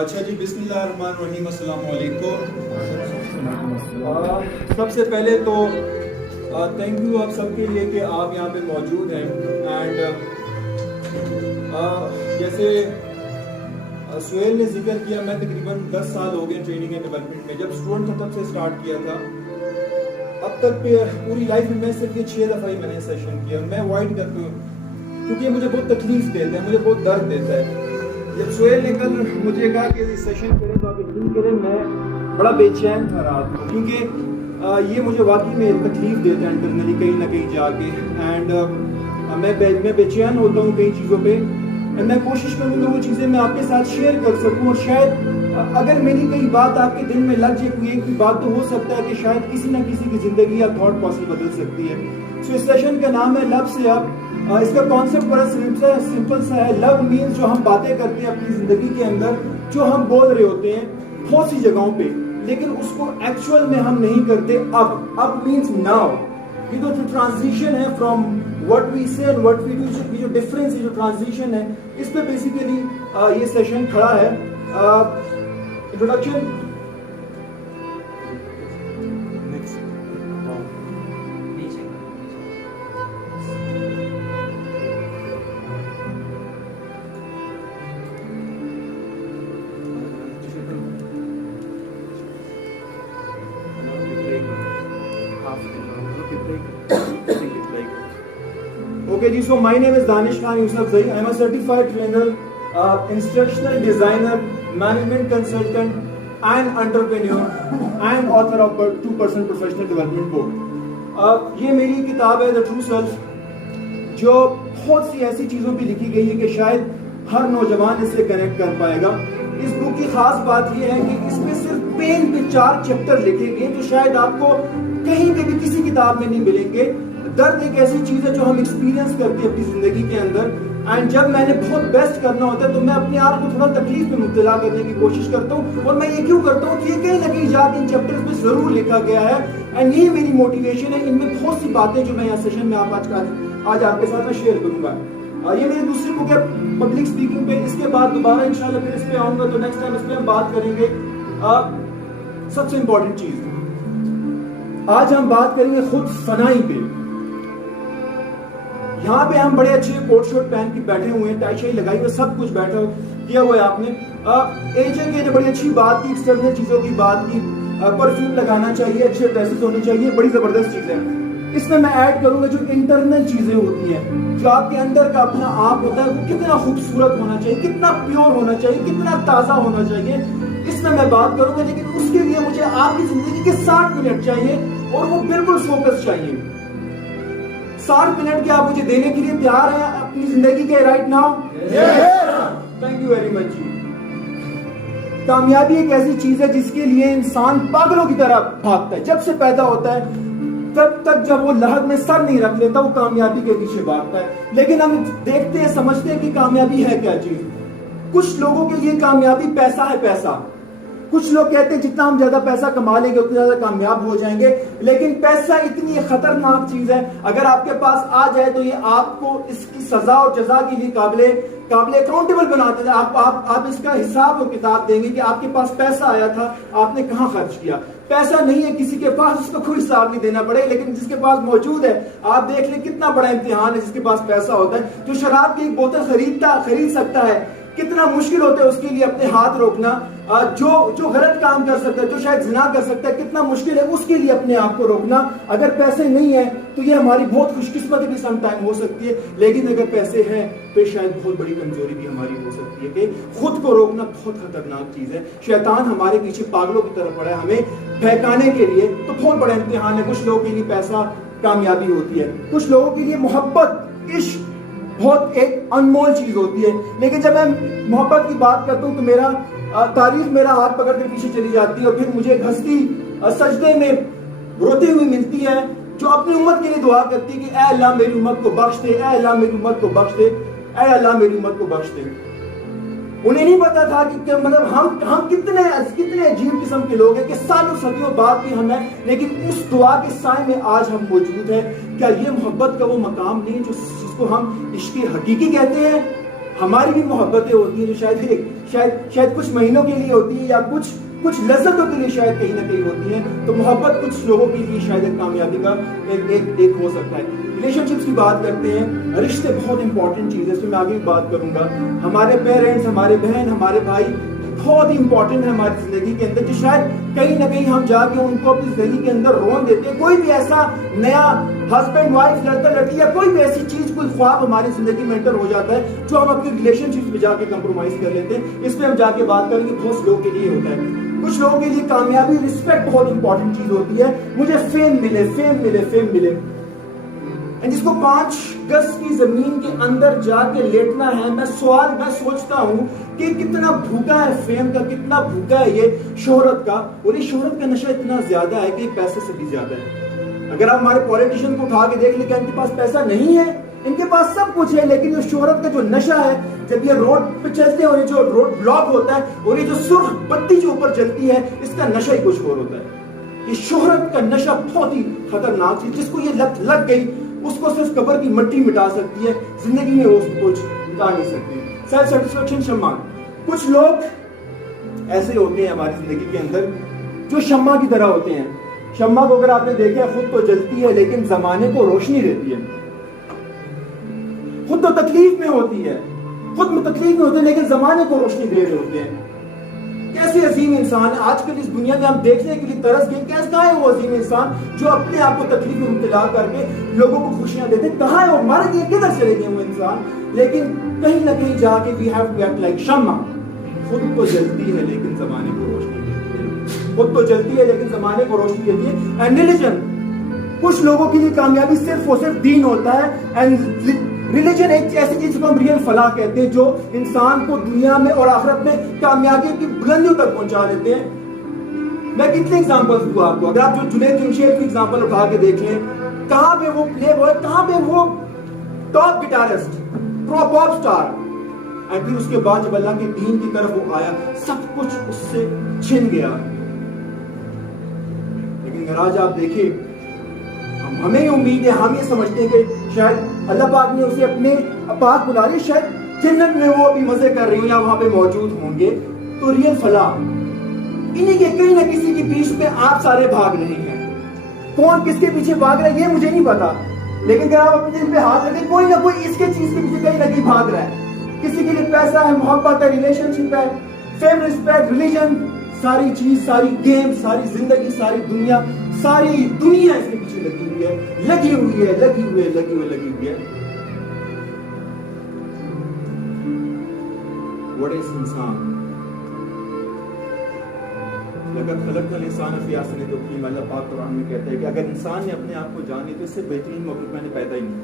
اچھا جی، بسم اللہ الرحمن الرحیم، السلام علیکم۔ سب سے پہلے تو تھینک یو آپ سب کے لیے کہ آپ یہاں پہ موجود ہیں۔ اینڈ جیسے سہیل نے ذکر کیا، میں تقریباً 10 سال ہو گئے ٹریننگ اینڈ ڈیولپمنٹ میں۔ جب اسٹوڈنٹ تھا تب سے اسٹارٹ کیا تھا، اب تک پوری لائف میں صرف یہ 6 دفعہ ہی میں نے سیشن کیا۔ میں اوائڈ کرتا ہوں کیونکہ یہ مجھے بہت تکلیف دیتا ہے، مجھے بہت درد دیتا ہے۔ جب سہیل نے کل مجھے کہا کہ سیشن کریں تو آپ یقین کریں میں بڑا بے چین تھا رات کو، کیونکہ یہ مجھے واقعی میں تکلیف دیتا ہے انٹرنلی کہیں نہ کہیں جا کے۔ اینڈ میں بے چین ہوتا ہوں کئی چیزوں پہ، میں کوشش کروں کہ وہ چیزیں میں آپ کے ساتھ شیئر کر سکوں، اور شاید اگر میری کوئی بات آپ کے دل میں لگ جائے، کوئی ایک بات تو ہو سکتا ہے کہ شاید کسی نہ کسی کی زندگی یا تھاٹ پروسیس بدل سکتی ہے۔ سو اس سیشن کا نام ہے لو سے اپ۔ اس کا کانسیپٹ بڑا سمپل سا ہے۔ لو مینس جو ہم باتیں کرتے ہیں اپنی زندگی کے اندر، جو ہم بول رہے ہوتے ہیں بہت سی جگہوں پہ، لیکن اس کو ایکچوئل میں ہم نہیں کرتے۔ اب مینس ناؤ۔ یہ جو ٹرانزیشن ہے from what we say and what we do، یہ جو ڈفرینس، یہ جو ٹرانزیشن ہے، اس پہ بیسیکلی یہ سیشن کھڑا ہے۔ Introduction Okay ji, so my name is Danish Khan Yousafzai. I am a certified trainer, instructional designer, management consultant and entrepreneur and author of 2% professional development book. یہ میری کتاب ہے The True Self، جو بہت سی ایسی چیزوں پہ لکھی گئی ہے کہ شاید ہر نوجوان اس سے کنیکٹ کر پائے گا۔ اس بک کی خاص بات یہ ہے کہ اس میں صرف پین پہ 4 چیپٹر لکھے گئے جو شاید آپ کو کہیں پہ بھی کسی کتاب میں نہیں ملیں گے۔ درد ایک ایسی چیز ہے جو ہم ایکسپیرینس کرتے ہیں اپنی زندگی کے اندر، اینڈ جب میں نے بہت بیسٹ کرنا ہوتا ہے تو میں اپنے آپ کو تھوڑا تکلیف میں مبتلا کرنے کی کوشش کرتا ہوں، اور میں یہ کیوں کرتا ہوں کہ یہ کہیں نہ کہیں جا کے ان چیپٹرز میں ضرور لکھا گیا ہے، اینڈ یہی میری موٹیویشن ہے۔ ان میں بہت سی باتیں جو میں یہاں سیشن میں آج آپ کے ساتھ میں شیئر کروں گا۔ یہ میری دوسری بک ہے پبلک اسپیکنگ پہ۔ اس کے بعد دوبارہ انشاءاللہ پھر اس پہ آؤں گا، تو نیکسٹ ٹائم اس پہ ہم بات کریں گے۔ سب سے امپورٹنٹ چیز، آج ہم بات کریں گے خود فنائی پہ۔ یہاں پہ ہم بڑے اچھے کوٹ شوٹ پہن کے بیٹھے ہوئے ہیں، ٹائی شائی لگائی ہوئی، سب کچھ بیٹھا کیا ہوا ہے آپ نے۔ ایجنٹ نے بڑی اچھی بات کی، ایکسٹرنل چیزوں کی بات کی، پرفیوم لگانا چاہیے، اچھے ڈریسز ہونے چاہیے، بڑی زبردست چیز ہے۔ اس میں ایڈ کروں گا جو انٹرنل چیزیں ہوتی ہیں، جو آپ کے اندر کا اپنا آپ ہوتا ہے، وہ کتنا خوبصورت ہونا چاہیے، کتنا پیور ہونا چاہیے، کتنا تازہ ہونا چاہیے، اس میں بات کروں گا۔ لیکن اس کے لیے مجھے آپ کی زندگی کے 60 منٹ چاہیے، اور وہ بالکل فوکس چاہیے۔ 60 منٹ کے آپ مجھے دینے کے لیے تیار ہیں اپنی زندگی کے right now? Thank you very much جی۔ کامیابی ایک ایسی چیز ہے جس کے لیے انسان پاگلوں کی طرح بھاگتا ہے، جب سے پیدا ہوتا ہے تب تک جب وہ لحد میں سر نہیں رکھ لیتا وہ کامیابی کے پیچھے بھاگتا ہے۔ لیکن ہم دیکھتے ہیں، سمجھتے ہیں کہ کامیابی ہے کیا چیز۔ کچھ لوگوں کے لیے کامیابی پیسہ ہے، پیسہ۔ کچھ لوگ کہتے ہیں جتنا ہم زیادہ پیسہ کما لیں گے اتنا زیادہ کامیاب ہو جائیں گے، لیکن پیسہ اتنی خطرناک چیز ہے، اگر آپ کے پاس آ جائے تو یہ آپ کو اس کی سزا اور جزا کے لیے قابل اکاؤنٹیبل بناتے ہیں۔ آپ اس کا حساب و کتاب دیں گے کہ آپ کے پاس پیسہ آیا تھا، آپ نے کہاں خرچ کیا۔ پیسہ نہیں ہے کسی کے پاس، اس کو کوئی حساب نہیں دینا پڑے، لیکن جس کے پاس موجود ہے، آپ دیکھ لیں کتنا بڑا امتحان ہے جس کے پاس پیسہ ہوتا ہے۔ جو شراب کی ایک بوتل خرید سکتا ہے، کتنا مشکل ہوتا ہے اس کے لیے اپنے ہاتھ روکنا۔ جو غلط کام کر سکتا ہے، جو شاید زنا کر سکتا ہے، کتنا مشکل ہے اس کے لیے اپنے آپ کو روکنا۔ اگر پیسے نہیں ہیں تو یہ ہماری بہت خوش قسمتی بھی سم ٹائم ہو سکتی ہے، لیکن اگر پیسے ہیں تو شاید بہت بڑی کمزوری بھی ہماری ہو سکتی ہے کہ خود کو روکنا بہت خطرناک چیز ہے۔ شیطان ہمارے پیچھے پاگلوں کی طرف پڑا ہے ہمیں بہکانے کے لیے، تو بہت بڑا امتحان ہے۔ کچھ لوگوں کے لیے پیسہ کامیابی ہوتی ہے، کچھ لوگوں کے لیے محبت، عشق بہت ایک انمول چیز ہوتی ہے۔ لیکن جب میں محبت کی بات کرتا ہوں تو تاریخ میرا ہاتھ پکڑ کے پیچھے چلی جاتی ہے، اور پھر مجھے ایک ہستی سجدے میں روتی ہوئی ملتی ہے جو اپنی امت کے لیے دعا کرتی ہے کہ اے اللہ میری امت کو بخش دے، اے اللہ میری امت کو بخش دے، اے اللہ میری امت کو بخش دے۔ انہیں نہیں پتا تھا کہ مطلب ہم کتنے عجیب قسم کے لوگ ہیں کہ سالوں صدیوں بعد بھی ہم ہیں، لیکن اس دعا کے سائے میں آج ہم موجود ہیں۔ کیا یہ محبت کا وہ مقام نہیں جس کو ہم عشق حقیقی کہتے ہیں؟ ہماری بھی محبتیں ہوتی ہیں جو شاید کچھ مہینوں کے لیے ہوتی ہیں یا کچھ لذتوں کے لیے شاید کہیں نہ کہیں ہوتی ہیں. تو محبت کچھ لوگوں کے لیے شاید ایک کامیابی کا ایک ہو سکتا ہے. ریلیشن شپس کی بات کرتے ہیں, رشتے بہت امپورٹنٹ چیز ہے, اس میں آگے بھی بات کروں گا. ہمارے پیرنٹس, ہمارے بہن, ہمارے بھائی بہت امپورٹنٹ ہے ہماری زندگی کے اندر, جو شاید کہیں نہ کہیں ہم جا کے ان کو اپنی زندگی کے اندر رون دیتے ہیں. کوئی بھی ایسا نیا ہسبینڈ وائف, لڑکا لڑکی یا کوئی بھی ایسی چیز, کوئی خواب ہماری زندگی میں انٹر ہو جاتا ہے جو ہم اپنی ریلیشن شپ میں جا کے کمپرومائز کر لیتے ہیں. اس پہ ہم جا کے بات کریں گے. بہت لوگوں کے لیے ہوتا ہے. کچھ لوگوں کے لیے کامیابی, رسپیکٹ بہت امپورٹنٹ چیز ہوتی ہے. مجھے فیم ملے جس کو 5 گز کی زمین کے اندر جا کے لیٹنا ہے. میں سوچتا ہوں کہ کتنا بھوکا ہے فیم کا, کتنا بھوکا ہے یہ شہرت کا, اور یہ شہرت کا نشہ اتنا زیادہ ہے کہ یہ پیسے سے بھی زیادہ ہے. اگر آپ ہمارے پولیٹیشین کو اٹھا کے دیکھ لیں کہ ان کے پاس پیسہ نہیں ہے, ان کے پاس سب کچھ ہے, لیکن جو شہرت کا جو نشہ ہے, جب یہ روڈ پہ چلتے ہیں اور یہ جو روڈ بلاک ہوتا ہے اور یہ جو سرخ بتی جو اوپر جلتی ہے, اس کا نشہ ہی کچھ اور ہوتا ہے. یہ شہرت کا نشہ بہت ہی خطرناک چیز, جس کو یہ لت لگ گئی اس کو صرف قبر کی مٹی مٹا سکتی ہے, زندگی میں وہ کچھ مٹا نہیں سکتی. سیلف سیٹسفیکشن شمع. کچھ لوگ ایسے ہوتے ہیں ہماری زندگی کے اندر جو شمع کی طرح ہوتے ہیں. شمع کو اگر آپ نے دیکھا, خود تو جلتی ہے لیکن زمانے کو روشنی دیتی ہے. خود تو تکلیف میں ہوتی ہے, لیکن زمانے کو روشنی دے رہے ہوتے ہیں. کیسے عظیم انسان ہے آج کل اس دنیا میں, ہم دیکھنے کے لیے ترس گئے. کہاں ہے وہ عظیم انسان جو اپنے آپ کو تکلیف میں مبتلا کر کے لوگوں کو خوشیاں دیتے؟ کہاں ہے وہ؟ مر گئے, کدھر چلے گئے وہ انسان؟ لیکن کہیں نہ کہیں جا کے we have to act like شمع. خود تو جلتی ہے لیکن زمانے کو روشنی دیتی ہے. خود تو جلتی ہے لیکن زمانے کو روشنی دیتی ہے. And religion. کچھ لوگوں کے لیے کامیابی صرف اور صرف دین ہوتا ہے. اینڈ ریلیجن ایک ایسی چیز کو ہم ریئل فلاح کہتے ہیں, جو انسان کو دنیا میں اور آخرت میں کامیابی کی بلندیوں تک پہنچا دیتے ہیں. میں کتنے ایگزامپلس دوں آپ کو. اگر آپ جو جنید جمشید کی ایگزامپل اٹھا کے دیکھ لیں, کہاں پہ وہ پلے بوائے, کہاں پہ وہ ٹاپ گٹارسٹ, پاپ سٹار, اور پھر اس کے بعد جب اللہ کے دین کی طرف وہ آیا, سب کچھ اس سے چھن گیا. لیکن اگر آج آپ دیکھیں, ہمیں امید ہے, ہم یہ سمجھتے ہیں کہ شاید اللہ پاک نے اسے اپنے پاک بنا لیا, شاید جنت میں وہ ابھی مزے کر رہی ہوں یا وہاں پہ موجود ہوں گے. تو ریئل فلاح انہیں کے کہیں نہ کسی کے پیچھے میں آپ سارے بھاگ رہے ہیں. کون کس کے پیچھے بھاگ رہا ہے یہ مجھے نہیں پتا, لیکن اگر آپ اپنے دل پہ ہاتھ رکھیں, کوئی نہ کوئی اس کے چیز کے پیچھے کہیں نہ کہیں بھاگ رہا ہے. کسی کے لیے پیسہ ہے, محبت ہے, ریلیشن شپ ہے, فیم, رسپیکٹ, ریلیجن, ساری چیز, ساری گیم, ساری زندگی, ساری دنیا اس کے پیچھے لگی ہوئی ہے. What is انسان؟ لقد خلقنا الانسان فی احسن تقویم. اللہ پاک قرآن میں کہتا ہے کہ اگر انسان نے اپنے آپ کو جان لی تو اس سے بہترین مخلوق میں نے پیدا ہی نہیں.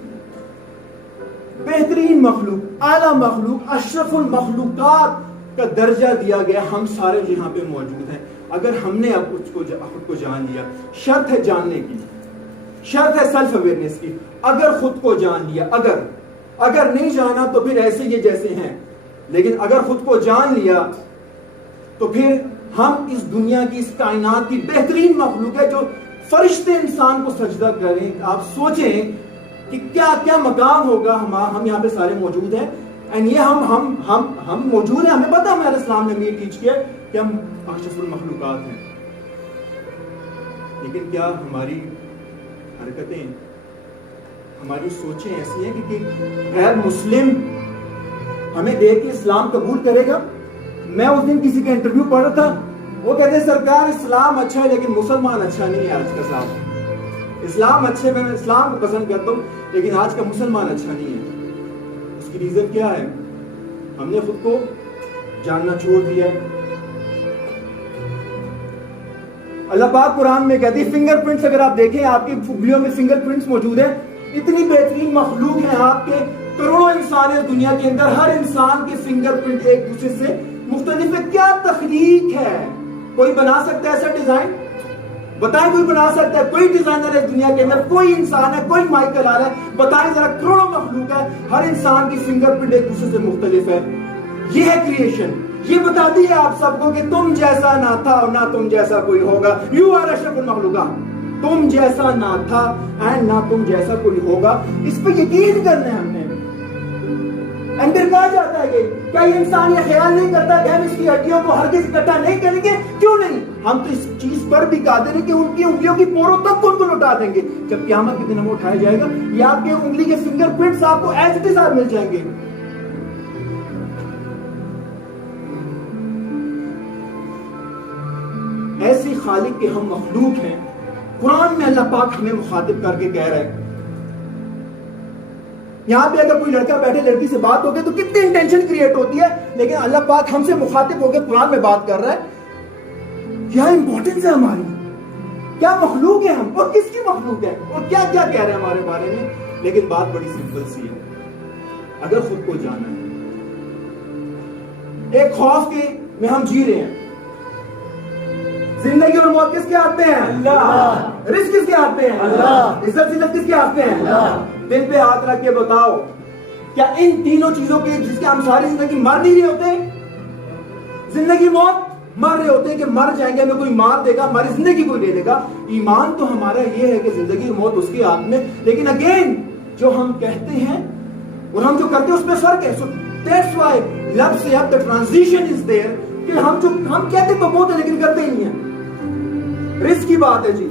بہترین مخلوق, اعلیٰ مخلوق, اشرف المخلوقات کا درجہ دیا گیا. ہم سارے یہاں پہ موجود ہیں. اگر ہم نے اب خود کو جان لیا, شرط ہے جاننے کی, شرط ہے سیلف اویئرنس کی. اگر خود کو جان لیا, اگر نہیں جانا تو پھر ایسے یہ جیسے ہیں. لیکن اگر خود کو جان لیا تو پھر ہم اس دنیا کی, اس کائنات کی بہترین مخلوق ہے, جو فرشتے انسان کو سجدہ کریں. آپ سوچیں کہ کیا مقام ہوگا. ہم یہاں پہ سارے موجود ہیں, اینڈ یہ ہم موجود ہیں. ہمیں پتا ہمارے اسلام نے ہمیں ٹیچ کیا کہ ہم اشرف المخلوقات ہیں. لیکن کیا ہماری حرکتیں, ہماری سوچیں ایسی ہیں کہ غیر مسلم ہمیں دیکھ کے اسلام قبول کرے گا؟ میں اس دن کسی کا انٹرویو پڑھ رہا تھا, وہ کہتے ہیں سرکار اسلام اچھا ہے لیکن مسلمان اچھا نہیں ہے آج کا صاحب. اسلام اچھے, میں اسلام کو پسند کرتا ہوں لیکن آج کا مسلمان اچھا نہیں ہے. اس کی ریزن کیا ہے؟ ہم نے خود کو جاننا چھوڑ دیا. اللہ پاک قرآن میں کہتی ہے فنگر پرنٹس, اگر آپ دیکھیں آپ کی انگلیوں میں فنگر پرنٹس موجود ہیں. اتنی بہترین مخلوق ہیں آپ کے, کروڑوں انسان ہیں دنیا کے اندر, ہر انسان کے فنگر پرنٹ ایک دوسرے سے مختلف ہے. کیا تخلیق ہے! کوئی بنا سکتا ہے ایسا ڈیزائن؟ بتائیں کوئی بنا سکتا ہے؟ کوئی ڈیزائنر ہے دنیا کے اندر, کوئی انسان ہے, کوئی مائیکل آ رہا ہے, بتائیں ذرا. کروڑوں مخلوق ہے, ہر انسان کی فنگر پرنٹ ایک دوسرے سے مختلف ہے. یہ ہے کریشن. یہ بتاتی ہے آپ سب کو کہ تم جیسا نہ تھا اور نہ تم جیسا کوئی ہوگا. یو آر اشرف المخلوقات. تم جیسا نہ تھا اینڈ نہ تم جیسا کوئی ہوگا. اس پہ یقین کرنا ہے ہم نے. اندر کہا جاتا ہے کہ کیا یہ انسان یہ خیال نہیں کرتا کہ ہم اس کی ہڈیوں کو ہرگز اکٹھا نہیں کریں گے؟ کیوں نہیں؟ ہم تو اس چیز پر بھی قادر ہیں کہ ان کی انگلیوں کی پوروں تک ان کو لوٹا دیں گے. جب قیامت کے دن ہمیں اٹھایا جائے گا یہ آپ کے انگلی کے فنگر پرنٹس آپ کو ایز اٹ از مل جائیں گے. ایسی خالق کے ہم مخلوق ہیں. قرآن میں اللہ پاک ہمیں مخاطب کر کے کہہ رہا ہے. یہاں پہ اگر کوئی لڑکا بیٹھے لڑکی سے بات ہوگی تو کتنی انٹینشن کریٹ ہوتی ہے, لیکن اللہ پاک ہم سے مخاطب ہو کے قرآن میں بات کر رہا ہے. کیا امپورٹنس ہے ہماری, کیا مخلوق ہے ہم, اور کس کی مخلوق ہے, اور کیا کیا کہہ رہے ہیں ہمارے بارے میں. لیکن بات بڑی سمپل سی ہے. اگر خود کو جانا ہے, ایک خوف کے میں ہم جی رہے ہیں. زندگی اور موت کس کے ہاتھ میں ہے؟ اللہ. رزق کس کے ہاتھ میں ہے؟ اللہ. عزت ذلت کس کے ہاتھ میں ہے؟ اللہ. دل پہ ہاتھ رکھ کے بتاؤ, کیا ان تینوں چیزوں کے جس کے ہم ساری زندگی مر نہیں رہے ہوتے؟ زندگی موت مر رہے ہوتے ہیں کہ مر جائیں گے, ہمیں کوئی مار دے گا, ہماری زندگی کوئی لے لے گا. ایمان تو ہمارا یہ ہے کہ زندگی اور موت اس کے ہاتھ میں. لیکن اگین جو ہم کہتے ہیں اور ہم جو کرتے ہیں اس میں فرق ہے. So that's why love سے اب the transition is there کہ ہم کہتے تو بہت ہے لیکن کرتے ہی نہیں ہیں. رزق کی بات ہے جی.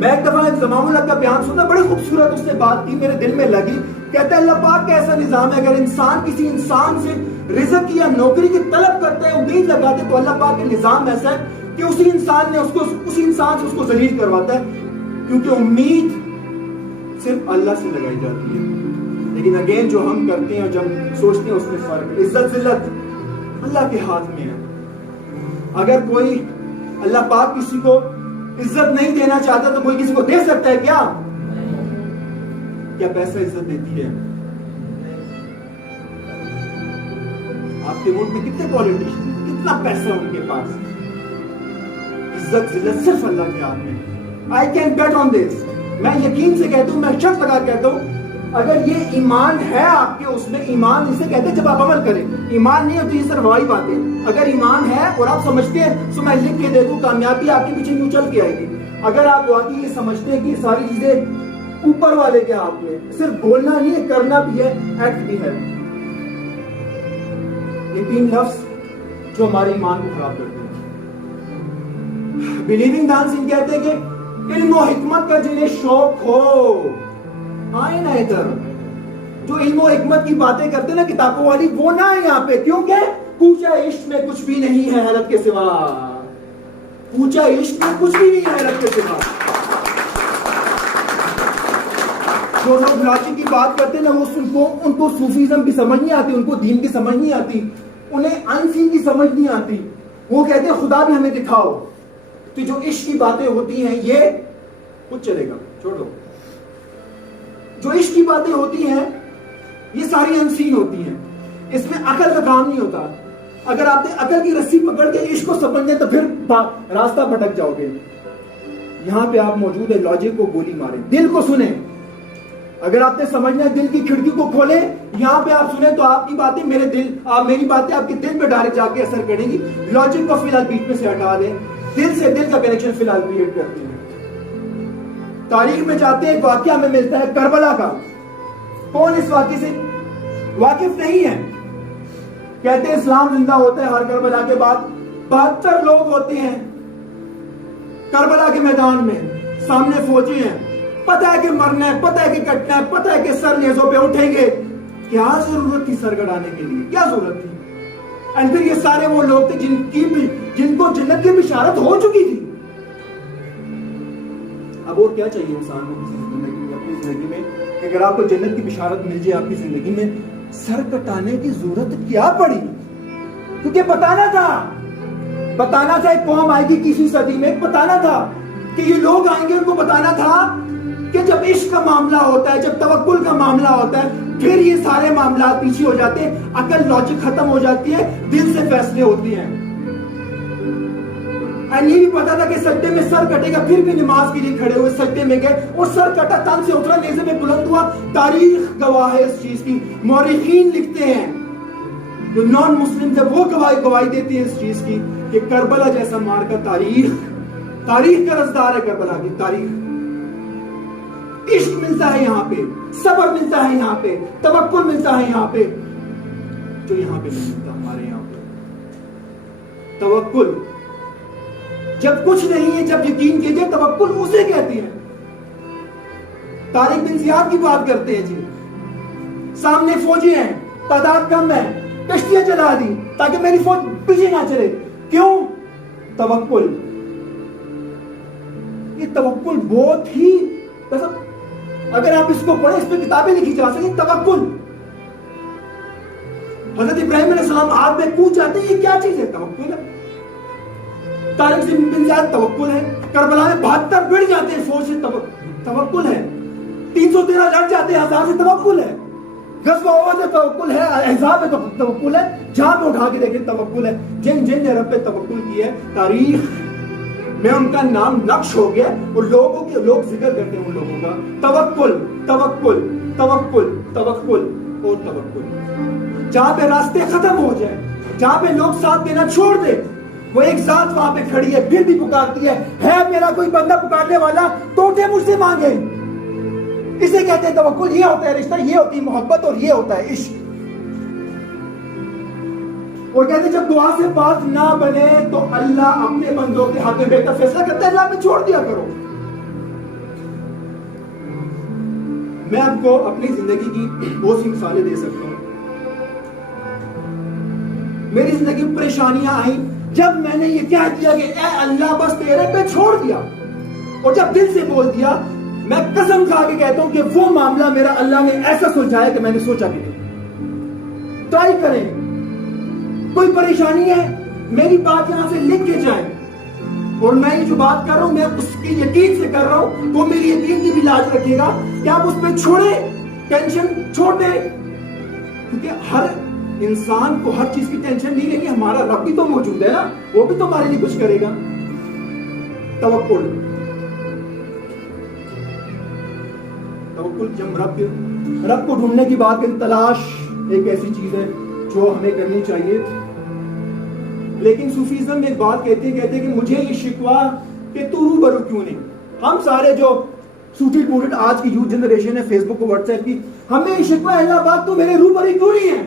میں ایک دفعہ زمام الحق کا بیان سنا, بڑی خوبصورت اس نے بات کی, میرے دل میں لگی. کہتا ہے اللہ پاک کا ایسا نظام ہے, اگر انسان کسی انسان سے رزق کی یا نوکری کی طلب کرتا ہے, امید لگاتے, تو اللہ پاک کا نظام ایسا ہے کہ اسی انسان سے اس کو ذلیل کرواتا ہے, کیونکہ امید صرف اللہ سے لگائی جاتی ہے. لیکن اگین جو ہم کرتے ہیں اور جب سوچتے ہیں اس میں فرق. عزت ذلت اللہ کے ہاتھ میں ہے. اگر کوئی اللہ پاک کسی کو عزت نہیں دینا چاہتا تو کوئی کسی کو دے سکتا ہے کیا؟ کیا پیسہ عزت دیتی ہے؟ آپ کے ملک میں کتنے پولیٹیشن, کتنا پیسہ ان کے پاس. عزت ذلت صرف اللہ کے ہاتھ میں. I can bet on this. میں یقین سے کہتا ہوں, میں شرط لگا کہتا ہوں, اگر یہ ایمان ہے آپ کے, اس میں ایمان اسے کہتے ہیں جب آپ عمل کریں. ایمان نہیں ہوتی یہ صرف ہوائی باتیں. اگر ایمان ہے اور آپ سمجھتے ہیں تو میں لکھ کے دیکھوں, کامیابی آپ کے پیچھے یوں چل کے آئے گی. اگر آپ واقعی یہ سمجھتے ہیں کہ یہ ساری چیزیں اوپر والے کے ہاتھ میں, صرف بولنا نہیں ہے, کرنا بھی ہے, ایکٹ بھی ہے. یہ تین لفظ جو ہمارے ایمان کو خراب کرتے ہیں. بلیونگ ڈانسنگ کہتے ہیں کہ علم و حکمت کا جنہیں شوق ہو آئے نا ادھر. جو علم و حکمت کی باتیں کرتے نا کتابوں والی, وہ نہ ہے یہاں پہ. کیونکہ پوچھا عشق میں کچھ بھی نہیں ہے حیرت کے سوا. پوچھا عشق میں کچھ بھی نہیں ہے حیرت کے سوا. جو لوگ لاجک کی بات کرتے ہیں نا, وہ ان کو صوفیزم کی سمجھ نہیں آتی, ان کو دین کی سمجھ نہیں آتی, انہیں انسین کی سمجھ نہیں آتی. وہ کہتے ہیں خدا بھی ہمیں دکھاؤ. تو جو عشق کی باتیں ہوتی ہیں یہ کچھ چلے گا, چھوڑو. جو عشق کی باتیں ہوتی ہیں یہ ساری انسین ہوتی ہیں, اس میں عقل کا کام نہیں ہوتا. اگر آپ نے عقل کی رسی پکڑ کے عشق کو سمجھنے تو پھر راستہ بھٹک جاؤ گے. یہاں پہ آپ موجود ہے, لاجک کو گولی ماریں, دل کو سنیں. اگر آپ نے سمجھنا ہے دل کی کھڑکی کو کھولیں, یہاں پہ آپ سنیں تو آپ کی باتیں میری باتیں آپ کے دل پہ ڈائریکٹ جا کے اثر کریں گی. لاجک کو فی الحال بیچ میں سے ہٹا دیں, دل سے دل کا کنیکشن فی الحال کریٹ کرتے ہیں. تاریخ میں جاتے ہیں, ایک واقعہ ہمیں ملتا ہے کربلا کا. کون اس واقعے سے واقف نہیں ہے؟ کہتے ہیں اسلام زندہ ہوتا ہے ہر کربلا کے بعد 72 لوگ ہوتے ہیں کربلا کے میدان میں, سامنے فوجی ہیں, پتہ ہے کہ مرنا ہے, پتہ ہے کہ کٹنا ہے, پتہ ہے کہ سر نیزوں پہ اٹھیں گے. کیا ضرورت تھی سر گڑانے کے لیے, کیا ضرورت تھی؟ اور پھر یہ سارے وہ لوگ تھے جن کو جنت کی بشارت ہو چکی تھی. اب اور کیا چاہیے انسان کو کسی زندگی میں, اپنی زندگی میں, کہ اگر آپ کو جنت کی بشارت مل جائے آپ کی زندگی میں, سر کٹانے کی ضرورت کیا پڑی؟ کیونکہ بتانا تھا ایک قوم آئے گی 21ویں صدی میں, بتانا تھا کہ یہ لوگ آئیں گے, ان کو بتانا تھا کہ جب عشق کا معاملہ ہوتا ہے, جب توکل کا معاملہ ہوتا ہے, پھر یہ سارے معاملات پیچھے ہو جاتے ہیں, عقل لاجک ختم ہو جاتی ہے, دل سے فیصلے ہوتے ہیں. یہ بھی پتا تھا کہ سجدے میں سر کٹے گا, پھر بھی نماز کے لیے کھڑے ہوئے, سجدے میں گئے اور سر کٹا, تن سے اترا, نیزے میں بلند ہوا. تاریخ گواہ ہے اس چیز کی. مورخین لکھتے ہیں, جو نان مسلم تھے وہ گواہی دیتی ہے اس چیز کی کہ کربلا جیسا مار کا تاریخ کا رازدار ہے. کربلا کی تاریخ عشق ملتا ہے یہاں پہ، صبر ملتا ہے یہاں پہ، توکل ملتا ہے یہاں پہ، جو یہاں پہ نہیں ملتا ہمارے یہاں پہ۔ توکل جب کچھ نہیں ہے، جب یقین کیجئے، توکل اسے کہتے ہیں۔ طارق بن زیاد کی بات کرتے ہیں جی، سامنے فوجی ہیں، تعداد کم ہے، کشتیاں چلا دی تاکہ میری فوج پیچھے نہ چلے، کیوں؟ توکل۔ یہ توکل بہت ہی، اگر آپ اس کو پڑھیں، اس پہ کتابیں لکھی جا سکیں، توکل۔ حضرت ابراہیم علیہ السلام آگ میں کود جاتے ہیں، یہ کیا چیز ہے؟ توکل ہے۔ طارق بن زیاد توکل ہے۔ کربلا میں 72 بڑھ جاتے ہیں فوج سے، توکل ہے۔ 313 لڑ جاتے ہیں 1000 سے، توکل ہے۔ غزوہ احد ہے، توکل ہے۔ احزاب ہے، توکل ہے۔ جہاں پہ اٹھا کے دیکھیں، توکل ہے۔ جن جن نے رب پہ توکل کیا ہے، تاریخ میں ان کا نام نقش ہو گیا، اور لوگ ذکر کرتے ہیں ان لوگوں کا۔ توکل، توکل، توکل، توکل اور توکل۔ جہاں پہ راستے ختم ہو جائے، جہاں پہ لوگ ساتھ دینا چھوڑ دے، وہ ایک ذات وہاں پہ کھڑی ہے، پھر بھی پکارتی ہے میرا کوئی بندہ پکارنے والا تو اٹھے مجھ سے مانگے۔ اسے کہتے ہیں توکل۔ یہ ہوتا ہے رشتہ، یہ ہوتی ہے محبت، اور یہ ہوتا ہے عشق۔ اور کہتے ہیں جب دعا سے بات نہ بنے تو اللہ اپنے بندوں کے حق میں بہتر فیصلہ کرتا ہے، اللہ پہ چھوڑ دیا کرو۔ میں آپ کو اپنی زندگی کی بہت سی مثالیں دے سکتا ہوں۔ میری زندگی میں پریشانیاں آئیں جب میں نے یہ کہہ دیا کہ اے اللہ بس تیرے پہ چھوڑ دیا، اور جب دل سے بول دیا، میں قسم کھا کے کہتا ہوں کہ وہ معاملہ میرا اللہ نے ایسا سلجھایا کہ میں نے سوچا بھی نہیں۔ ٹرائی کریں، کوئی پریشانی ہے میری بات یہاں سے لکھ کے جائیں، اور میں یہ جو بات کر رہا ہوں میں اس کی یقین سے کر رہا ہوں، وہ میری یقین کی بھی لاج رکھے گا کہ آپ اس پہ چھوڑیں، ٹینشن چھوڑ دیں، کیونکہ ہر انسان کو ہر چیز کی ٹینشن نہیں لینی۔ ہمارا رب بھی تو موجود ہے نا، وہ بھی تو ہمارے لیے کچھ کرے گا۔ توکل، توکل جب رب کو ڈھونڈنے کی بات کریں، تلاش ایک ایسی چیز ہے جو ہمیں کرنی چاہیے۔ لیکن صوفیزم میں ایک بات کہتے ہیں کہ مجھے یہ شکوہ کہ تو روبرو کیوں نہیں۔ ہم سارے جو سوٹی ٹوٹڈ آج کی یوتھ جنریشن ہے، فیس بک اور واٹس ایپ کی، ہمیں یہ شکوہ ہے اللہ پاک تو میرے روبرو کیوں نہیں ہے۔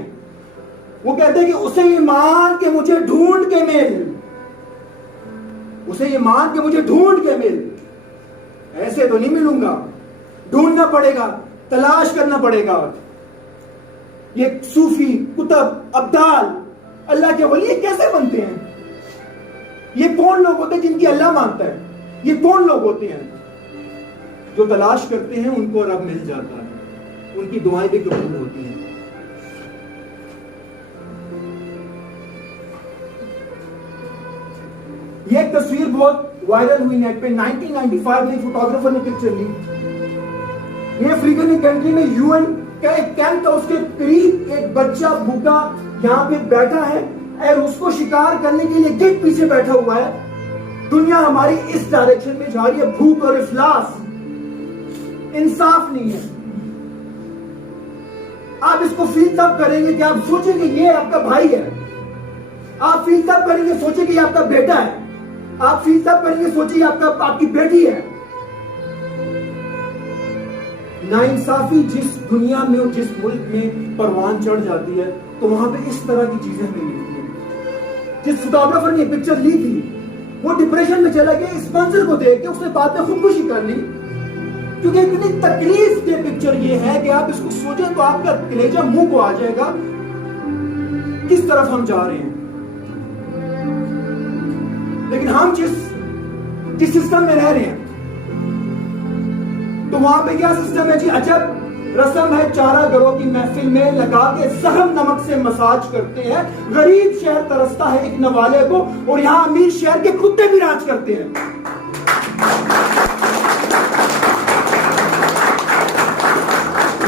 وہ کہتے ہیں کہ اسے یہ مان کہ مجھے ڈھونڈ کے مل، اسے یہ مان کہ مجھے ڈھونڈ کے مل، ایسے تو نہیں ملوں گا، ڈھونڈنا پڑے گا، تلاش کرنا پڑے گا۔ یہ صوفی، کتب، ابدال، اللہ کے ولی کیسے بنتے ہیں؟ یہ کون لوگ ہوتے ہیں جن کی اللہ مانتا ہے؟ یہ کون لوگ ہوتے ہیں؟ جو تلاش کرتے ہیں ان کو رب مل جاتا ہے، ان کی دعائیں بھی قبول ہوتی ہیں۔ یہ ایک تصویر بہت وائرل ہوئی نیٹ پہ، 1995 میں فوٹوگرافر نے پکچر لی۔ یہ افریقن کی کنٹری میں UN کا ایک کیمپ تھا، اس کے قریب ایک بچہ بھوکا یہاں پہ بیٹھا ہے، اور اس کو شکار کرنے کے لیے گیٹ پیچھے بیٹھا ہوا ہے۔ دنیا ہماری اس ڈائریکشن میں جا رہی ہے، بھوک اور افلاس، انصاف نہیں ہے۔ آپ اس کو فیل تب کریں گے کہ آپ سوچیں کہ یہ آپ کا بھائی ہے، آپ فیل تب کریں گے سوچیں کہ یہ آپ کا بیٹا ہے، آپ فیل تب کریں گے سوچیں یہ آپ کی بیٹی ہے۔ ناانصافی جس دنیا میں اور جس ملک میں پروان چڑھ جاتی ہے تو وہاں پہ اس طرح کی چیزیں ہمیں ملتی ہیں۔ جس فوٹوگرافر نے پکچر لی تھی وہ ڈپریشن میں چلا گیا اس منظر کو دیکھ کے، اس نے بعد میں خودکشی کر لی، کیونکہ اتنی تکلیف کے پکچر یہ ہے کہ آپ اس کو سوچیں تو آپ کا کلیجہ منہ کو آ جائے گا کس طرف ہم جا رہے ہیں۔ لیکن ہم جس سسٹم میں رہ رہے ہیں تو وہاں پہ کیا سسٹم ہے جی؟ عجب رسم ہے، چارہ گروہ کی محفل میں لگا کے زخم نمک سے مساج کرتے ہیں، غریب شہر ترستا ہے ایک نوالے کو، اور یہاں امیر شہر کے کتے بھی راج کرتے ہیں۔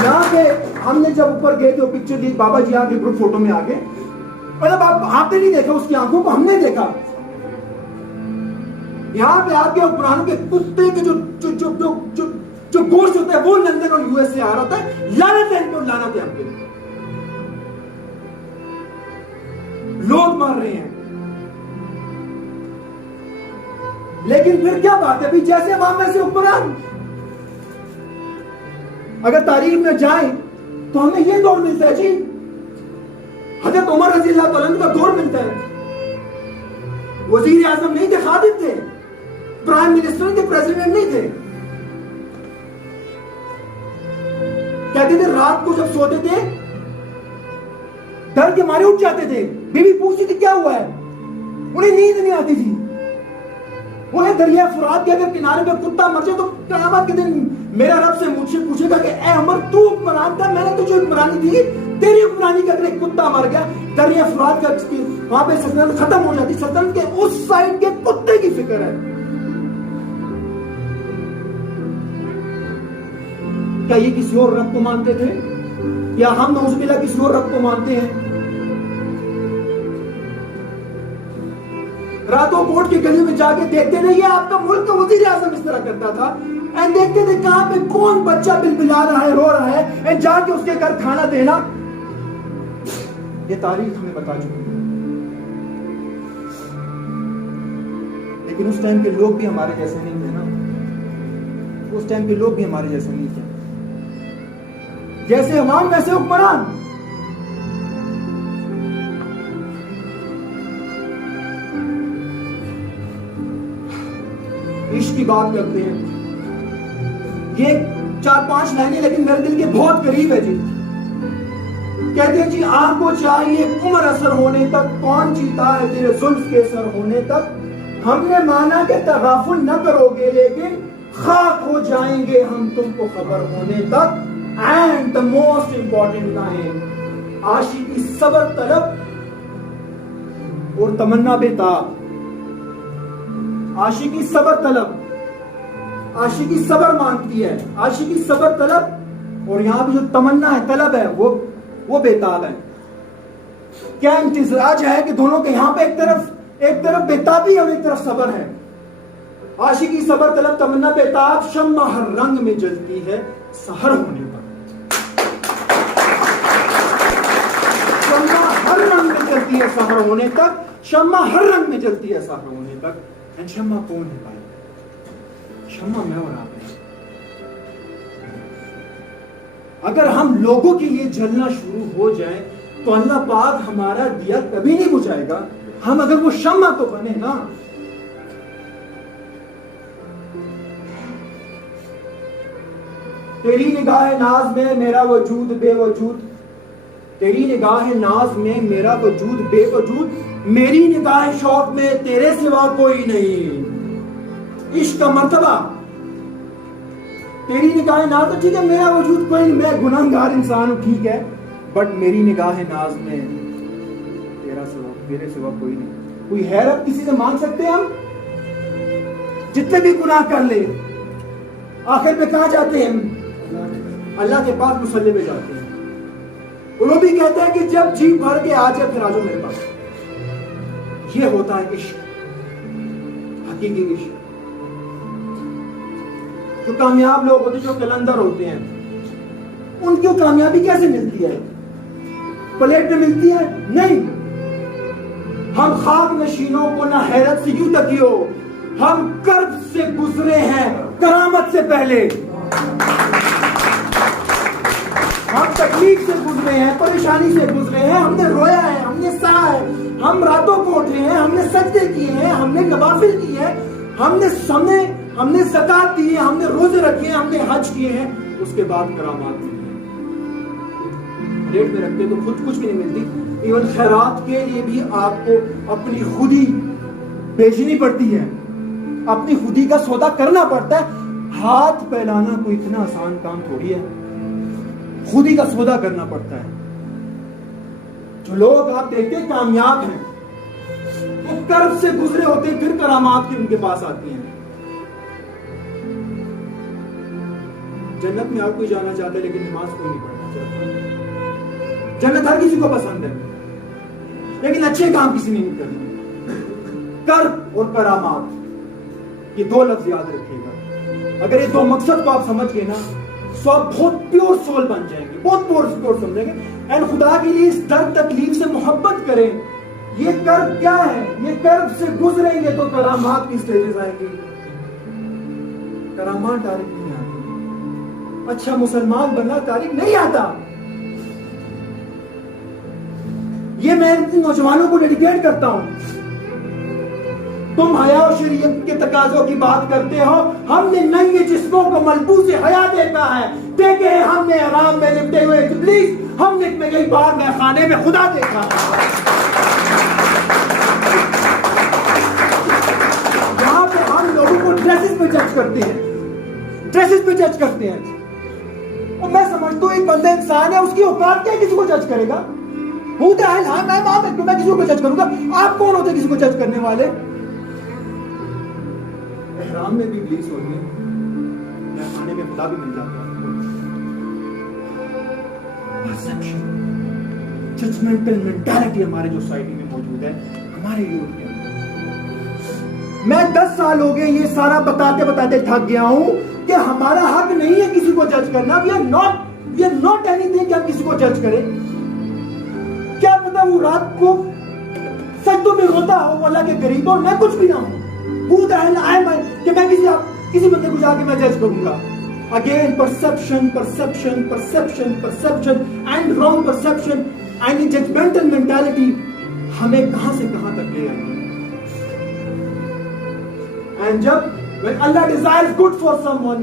یہاں پہ ہم نے جب اوپر گئے تو پکچر لی، بابا جی آگے گروپ فوٹو میں آگے، مطلب آپ نے نہیں دیکھا اس کی آنکھوں کو، ہم نے دیکھا۔ یہاں پہ آپ کے حکمرانوں کے کتے کے جو گوشت ہوتا ہے وہ لندن اور US سے آ رہا ہوتا ہے، لعنت ہے ان کو، لعنت ہے ہم پہ۔ لوگ مر رہے ہیں، لیکن پھر کیا بات ہے بھی جیسے عوام میں سے حکمران، اگر تاریخ میں جائیں تو ہمیں یہ دور ملتا ہے جی، حضرت عمر رضی اللہ تعالیٰ عنہ کا دور ملتا ہے. وزیر اعظم نہیں تھے، خادم تھے. پرائم منسٹر نہیں تھے، پریزیڈنٹ نہیں تھے. کہتے تھے رات کو جب سوتے تھے ڈر کے مارے اٹھ جاتے تھے. بیوی پوچھتی تھی کیا ہوا ہے، انہیں نیند نہیں آتی تھی. وہ ہے دریا فرات کے اگر کنارے پہ کتا مر جائے تو قیامت کے دن میرا رب سے مجھ سے پوچھے گا کہ اے عمر تو حکمران تھا، میں نے تجھے حکمرانی دی، تیری حکمرانی کا اگر ایک کتا مر گیا دریا فرات کا وہاں پہ سلطنت ختم ہو جاتی. سلطنت کے اس سائڈ کے کتے کی فکر ہے. کیا یہ کسی اور رب کو مانتے تھے یا ہم نعوذ باللہ کسی اور رب کو مانتے ہیں؟ راتوں کوٹ کی گلی میں جا کے دیکھتے نہیں، یہ آپ کا ملک کا وزیر اعظم اس طرح کرتا تھا. دیکھتے تھے کہاں پہ کون بچہ بلبلا رہا ہے، رو رہا ہے، جا کے اس کے گھر کھانا دینا. یہ تاریخ ہمیں بتا چکی ہے. لیکن اس ٹائم کے لوگ بھی ہمارے جیسے نہیں تھے نا. اس ٹائم کے لوگ بھی ہمارے جیسے نہیں تھے. جیسے عوام ویسے حکمران. عشق کی بات کرتے ہیں، یہ 4-5 لائنیں لیکن میرے دل کے بہت قریب ہے جی. کہتے ہیں جی آنکھ کو چاہیے عمر اثر ہونے تک، کون جیتا ہے تیرے زلف کے سر ہونے تک. ہم نے مانا کہ تغافل نہ کرو گے لیکن خاک ہو جائیں گے ہم تم کو خبر ہونے تک. And the most important line, عاشقی صبر طلب اور تمنا بے تاب. عاشقی صبر طلب، عاشقی صبر مانگتی ہے، عاشقی صبر طلب، اور یہاں بھی جو تمنا ہے طلب ہے وہ بے تاب ہے. کیا امتزاج ہے کہ دونوں کے یہاں پہ ایک طرف بے تابی اور ایک طرف صبر ہے. عاشقی صبر طلب تمنا بے تاب، شمع ہر رنگ میں جلتی ہے سحر ہونے تک. شمع ہر رنگ میں جلتی ہے سحر ہونے تک، شمع ہر رنگ میں جلتی ہے سحر ہونے تک. شمع کون ہے بھائی؟ شمع میں اور آپ ہیں. اگر ہم لوگوں کے لیے جلنا شروع ہو جائیں تو اللہ پاک ہمارا دیا کبھی نہیں بجھائے گا. ہم اگر وہ شمع تو بنے نا. تیری نگاہ ناز میں میرا وجود بے وجود، تیری نگاہ ناز میں میرا وجود بے وجود، میری نگاہ شوق میں تیرے سوا کوئی نہیں. عشق کا مرتبہ، تیری نگاہ ناز تو ٹھیک ہے میرا وجود کوئی نہیں، میں گناہگار انسان ہوں ٹھیک ہے، بٹ میری نگاہ ناز میں تیرے سوا کوئی نہیں. کوئی ہے رب کسی سے مانگ سکتے ہیں ہم؟ جتنے بھی گناہ کر لے آخر پہ کہاں جاتے ہیں؟ اللہ کے پاس مصلی پہ جاتے ہیں. وہ بھی کہتے ہیں کہ جب جی بھر کے آ جائے پھر آ جاؤ میرے پاس. یہ ہوتا ہے عشق، حقیقی عشق. جو کامیاب لوگ ہوتے ہیں، جو کلندر ہوتے ہیں، ان کی کامیابی کیسے ملتی ہے؟ پلیٹ میں ملتی ہے؟ نہیں. ہم خاک نشینوں کو نہ حیرت سے یوں تکیو، ہم کرب سے گزرے ہیں کرامت سے پہلے. ہم تکلیف سے گزرے ہیں، پریشانی سے گزرے ہیں، ہم نے رویا ہے، ہم نے سہا ہے، ہم راتوں کو اٹھے ہیں، ہم نے سجدے کیے ہیں، ہم نے نوافل کیے ہیں، ہم نے زکات دی ہے، ہم نے روزے رکھے ہیں، ہم نے حج کیے ہیں. اس کے بعد کرامات ملی ہیں. ریٹ میں رکھتے تو خود کچھ بھی نہیں ملتی. ایون خیرات کے لیے بھی آپ کو اپنی خودی بیچنی پڑتی ہے، اپنی خودی کا سودا کرنا پڑتا ہے. ہاتھ پھیلانا کوئی اتنا آسان کام تھوڑی ہے، خودی کا سودا کرنا پڑتا ہے. جو لوگ آپ دیکھتے ہیں کامیاب ہیں وہ کرب سے گزرے ہوتے ہیں، پھر کرامات کی ان کے پاس آتی ہیں. جنت میں ہر کوئی جانا چاہتا ہے لیکن نماز کوئی نہیں پڑھنا چاہتا. جنت ہر کسی کو پسند ہے لیکن اچھے کام کسی نے نہیں کرنا. کرب اور کرامات، یہ 2 لفظ یاد رکھیے گا. اگر یہ 2 مقصد کو آپ سمجھ گئے نا تو آپ بہت پیور سول بن جائیں گے، بہت پیور سمجھیں گے. اینڈ خدا کے لیے اس درد تکلیف سے محبت کریں. یہ کرب کیا ہے؟ یہ کرب سے گزریں گے تو کرامات کی سٹیجز آئیں گی. کرامات ڈائریکٹ نہیں آتی. اچھا مسلمان بننا تاریخ نہیں آتا. یہ میں نوجوانوں کو ڈیڈیکیٹ کرتا ہوں. تم حیا و شریعت کے تقاضوں کی بات کرتے ہو, ہم نے ننگے جسموں کو ملبوس حیا دیکھا ہے, دیکھے ہم نے آرام میں لپٹے ہوئے ابلیس, ہم نے میں کئی بار میں خانے میں خدا دیکھا. یہاں پہ ہم لوگوں کو ڈریسز پہ جج کرتے ہیں, ڈریسز پہ جج کرتے ہیں. اور میں سمجھتا ہوں ایک بندہ انسان ہے, اس کی اوقات کیا کسی کو جج کرے گا. ہوتا ہے میں کسی کو جج کروں گا, آپ کون ہوتے کسی کو جج کرنے والے. احرام میں بھی ابلیس ہوتے ہیں, میں خانے میں خدا بھی مل جاتا ہے. پرسپشن, ججمنٹل مینٹالٹی ہمارے جو سوسائٹی میں موجود ہے, ہمارے یوتھ کے اندر. میں 10 سال ہو گئے یہ سارا بتاتے بتاتے تھک گیا ہوں کہ ہمارا حق نہیں ہے کسی کو جج کرنا. We are not anything کہ ہم کسی کو جج کریں. کیا پتا وہ رات کو سجدوں میں روتا ہو وہ اللہ کے قریب اور میں کچھ بھی نہ ہوں. کہ میں کسی بندے کو جا کے میں جج کروں گا. Again, perception and wrong perception and judgmental mentality ہمیں کہاں سے کہاں تک لے آئی ہے. And when Allah desires good for someone,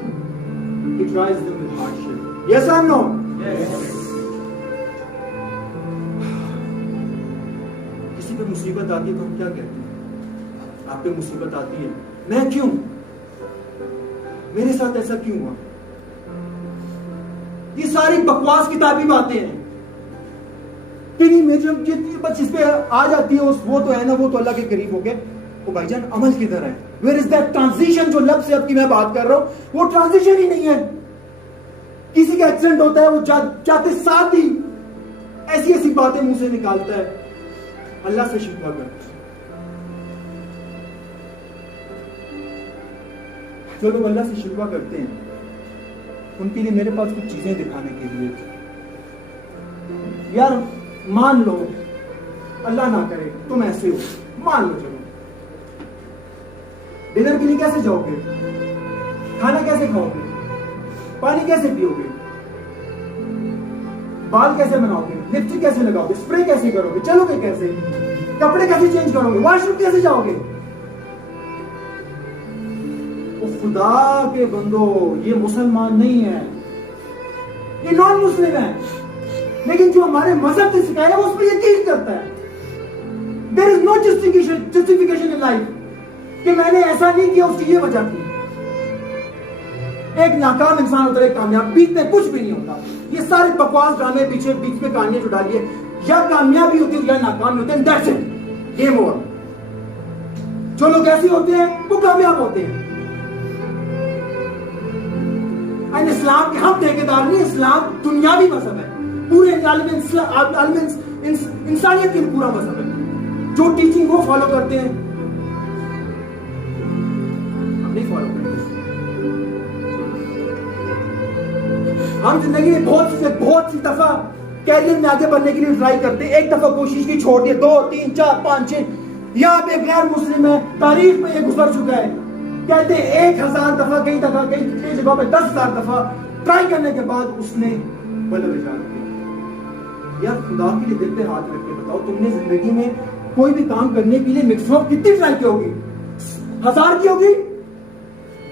He tries them with hardship. Yes or no? Yes. کسی پہ مصیبت آتی ہے تو ہم کیا کہتے ہیں؟ آپ پہ مصیبت آتی ہے, میں کیوں, میرے ساتھ ایسا کیوں ہوا. یہ ساری بکواس کتابی باتیں ہیں. جس پہ آ جاتی ہے وہ تو ہے نا, وہ تو اللہ کے قریب ہو گئے. وہ بھائی جان عمل کدھر ہے؟ ویئر از دیٹ ٹرانزیشن جو لفظ سے اب کی میں بات کر رہا ہوں, وہ ٹرانزیشن ہی نہیں ہے. کسی کا ایکسیڈنٹ ہوتا ہے, وہ جاتے ساتھ ہی ایسی ایسی باتیں منہ سے نکالتا ہے, اللہ سے شکوہ کرتا ہے. جو لوگ اللہ سے شکوہ کرتے ہیں ان کے لیے میرے پاس کچھ چیزیں دکھانے کے لیے. یار مان لو, اللہ نہ کرے تم ایسے ہو, مان لو, چلو ڈنر کے لیے کیسے جاؤ گے, کھانا کیسے کھاؤ گے, پانی کیسے پیو گے, بال کیسے بناؤ گے, لپسٹک کیسے لگاؤ گے, اسپرے کیسے کرو گے, چلو گے کیسے, کپڑے کیسے چینج کرو گے, واش روم کیسے جاؤ گے. خدا کے بندو, یہ مسلمان نہیں ہے, یہ نان مسلم ہے, لیکن جو ہمارے مذہب نے سکھایا وہ اس پہ یقین کرتا ہے. There is no justification in life کہ میں نے ایسا نہیں کیا, اس کی یہ وجہ تھی. ایک ناکام انسان ہوتا ہے, ایک کامیاب, بیچ میں کچھ بھی نہیں ہوتا. یہ سارے بکواس ڈرامے پیچھے بیچ میں کہانیاں جو ڈالی ہے, یا کامیابی ہوتی ہے یا ناکامی ہوتے ہیں, that's it, game over. جو لوگ ایسے ہوتے ہیں وہ کامیاب ہوتے ہیں. اسلام کے ہم ٹھیکیدار نہیں, اسلام دنیاوی مذہب ہے, پورے عالم انسانیت کے پورا مذہب ہے. جو ٹیچنگ وہ فالو کرتے ہیں ہم نہیں فالو کرتے. ہم زندگی میں بہت سی دفعہ کیریئر میں آگے بڑھنے کے لیے ٹرائی کرتے ہیں, ایک دفعہ کوشش کی, چھوڑ دیا, 2 3 4 5 6. یہاں پہ غیر مسلم ہے, تاریخ میں یہ گزر چکا ہے, کہتے 1000 دفعہ, کئی جگہوں پہ 10,000 دفعہ ٹرائی کرنے کے بعد اس نے بلب ایجاد کیا. یار خدا کے لیے دل پہ ہاتھ رکھ کے بتاؤ, تم نے زندگی میں کوئی بھی کام کرنے کے لیے میکسیمم کتنی ٹرائی کی ہوگی؟ 1000 کی ہوگی,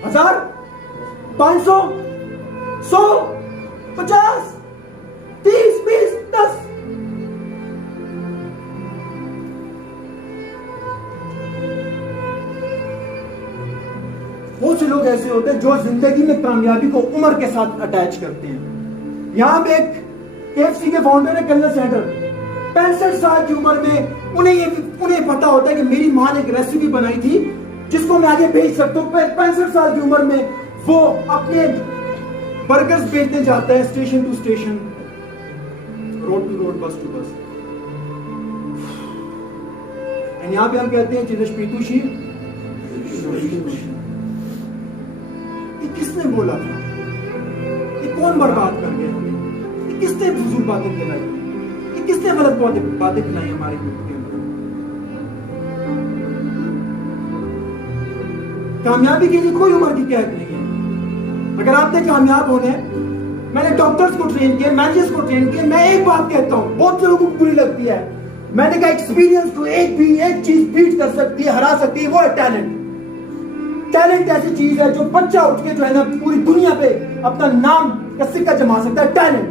1000, 500, 100, 50, 30, 20, 10. بہت سے لوگ ایسے ہوتے ہیں جو زندگی میں کامیابی کو عمر کے ساتھ اٹیچ کرتے ہیں. یہاں پہ ایک KFC کے فاؤنڈر ہے کلر سینٹر, 65 سال کی عمر میں انہیں پتا ہوتا ہے کہ میری ماں نے ایک ریسیپی بنائی تھی جس کو میں آگے بھیج سکتا ہوں. 65 سال کی عمر میں وہ اپنے برگرز بیچنے جاتا ہے, station to station, road to road, bus to bus. یہاں پہ ہم کہتے ہیں چیزش پیتوشی. یہ کس نے بولا تھا, یہ کون برباد کر گیا ہمیں, یہ کس نے فضول باتیں پھیلائی, یہ کس نے غلط باتیں پھیلائی ہمارے ملک کے اندر. کامیابی کے لیے کوئی عمر کی قید نہیں ہے. اگر آپ نے کامیاب ہونا ہے میں نے ڈاکٹرز کو ٹرین کیا, مینیجرز کو ٹرین کیا. میں ایک بات کہتا ہوں, بہت سے لوگوں کو بری لگتی ہے, میں نے کہا ایکسپیرینس کو ایک چیز بیٹ کر سکتی ہے, ہرا سکتی ہے, وہ ہے ٹیلنٹ. ٹیلنٹ ایسی چیز ہے جو بچہ اٹھ کے جو ہے نا پوری دنیا پہ اپنا نام کا سکہ جما سکتا ہے. ٹیلنٹ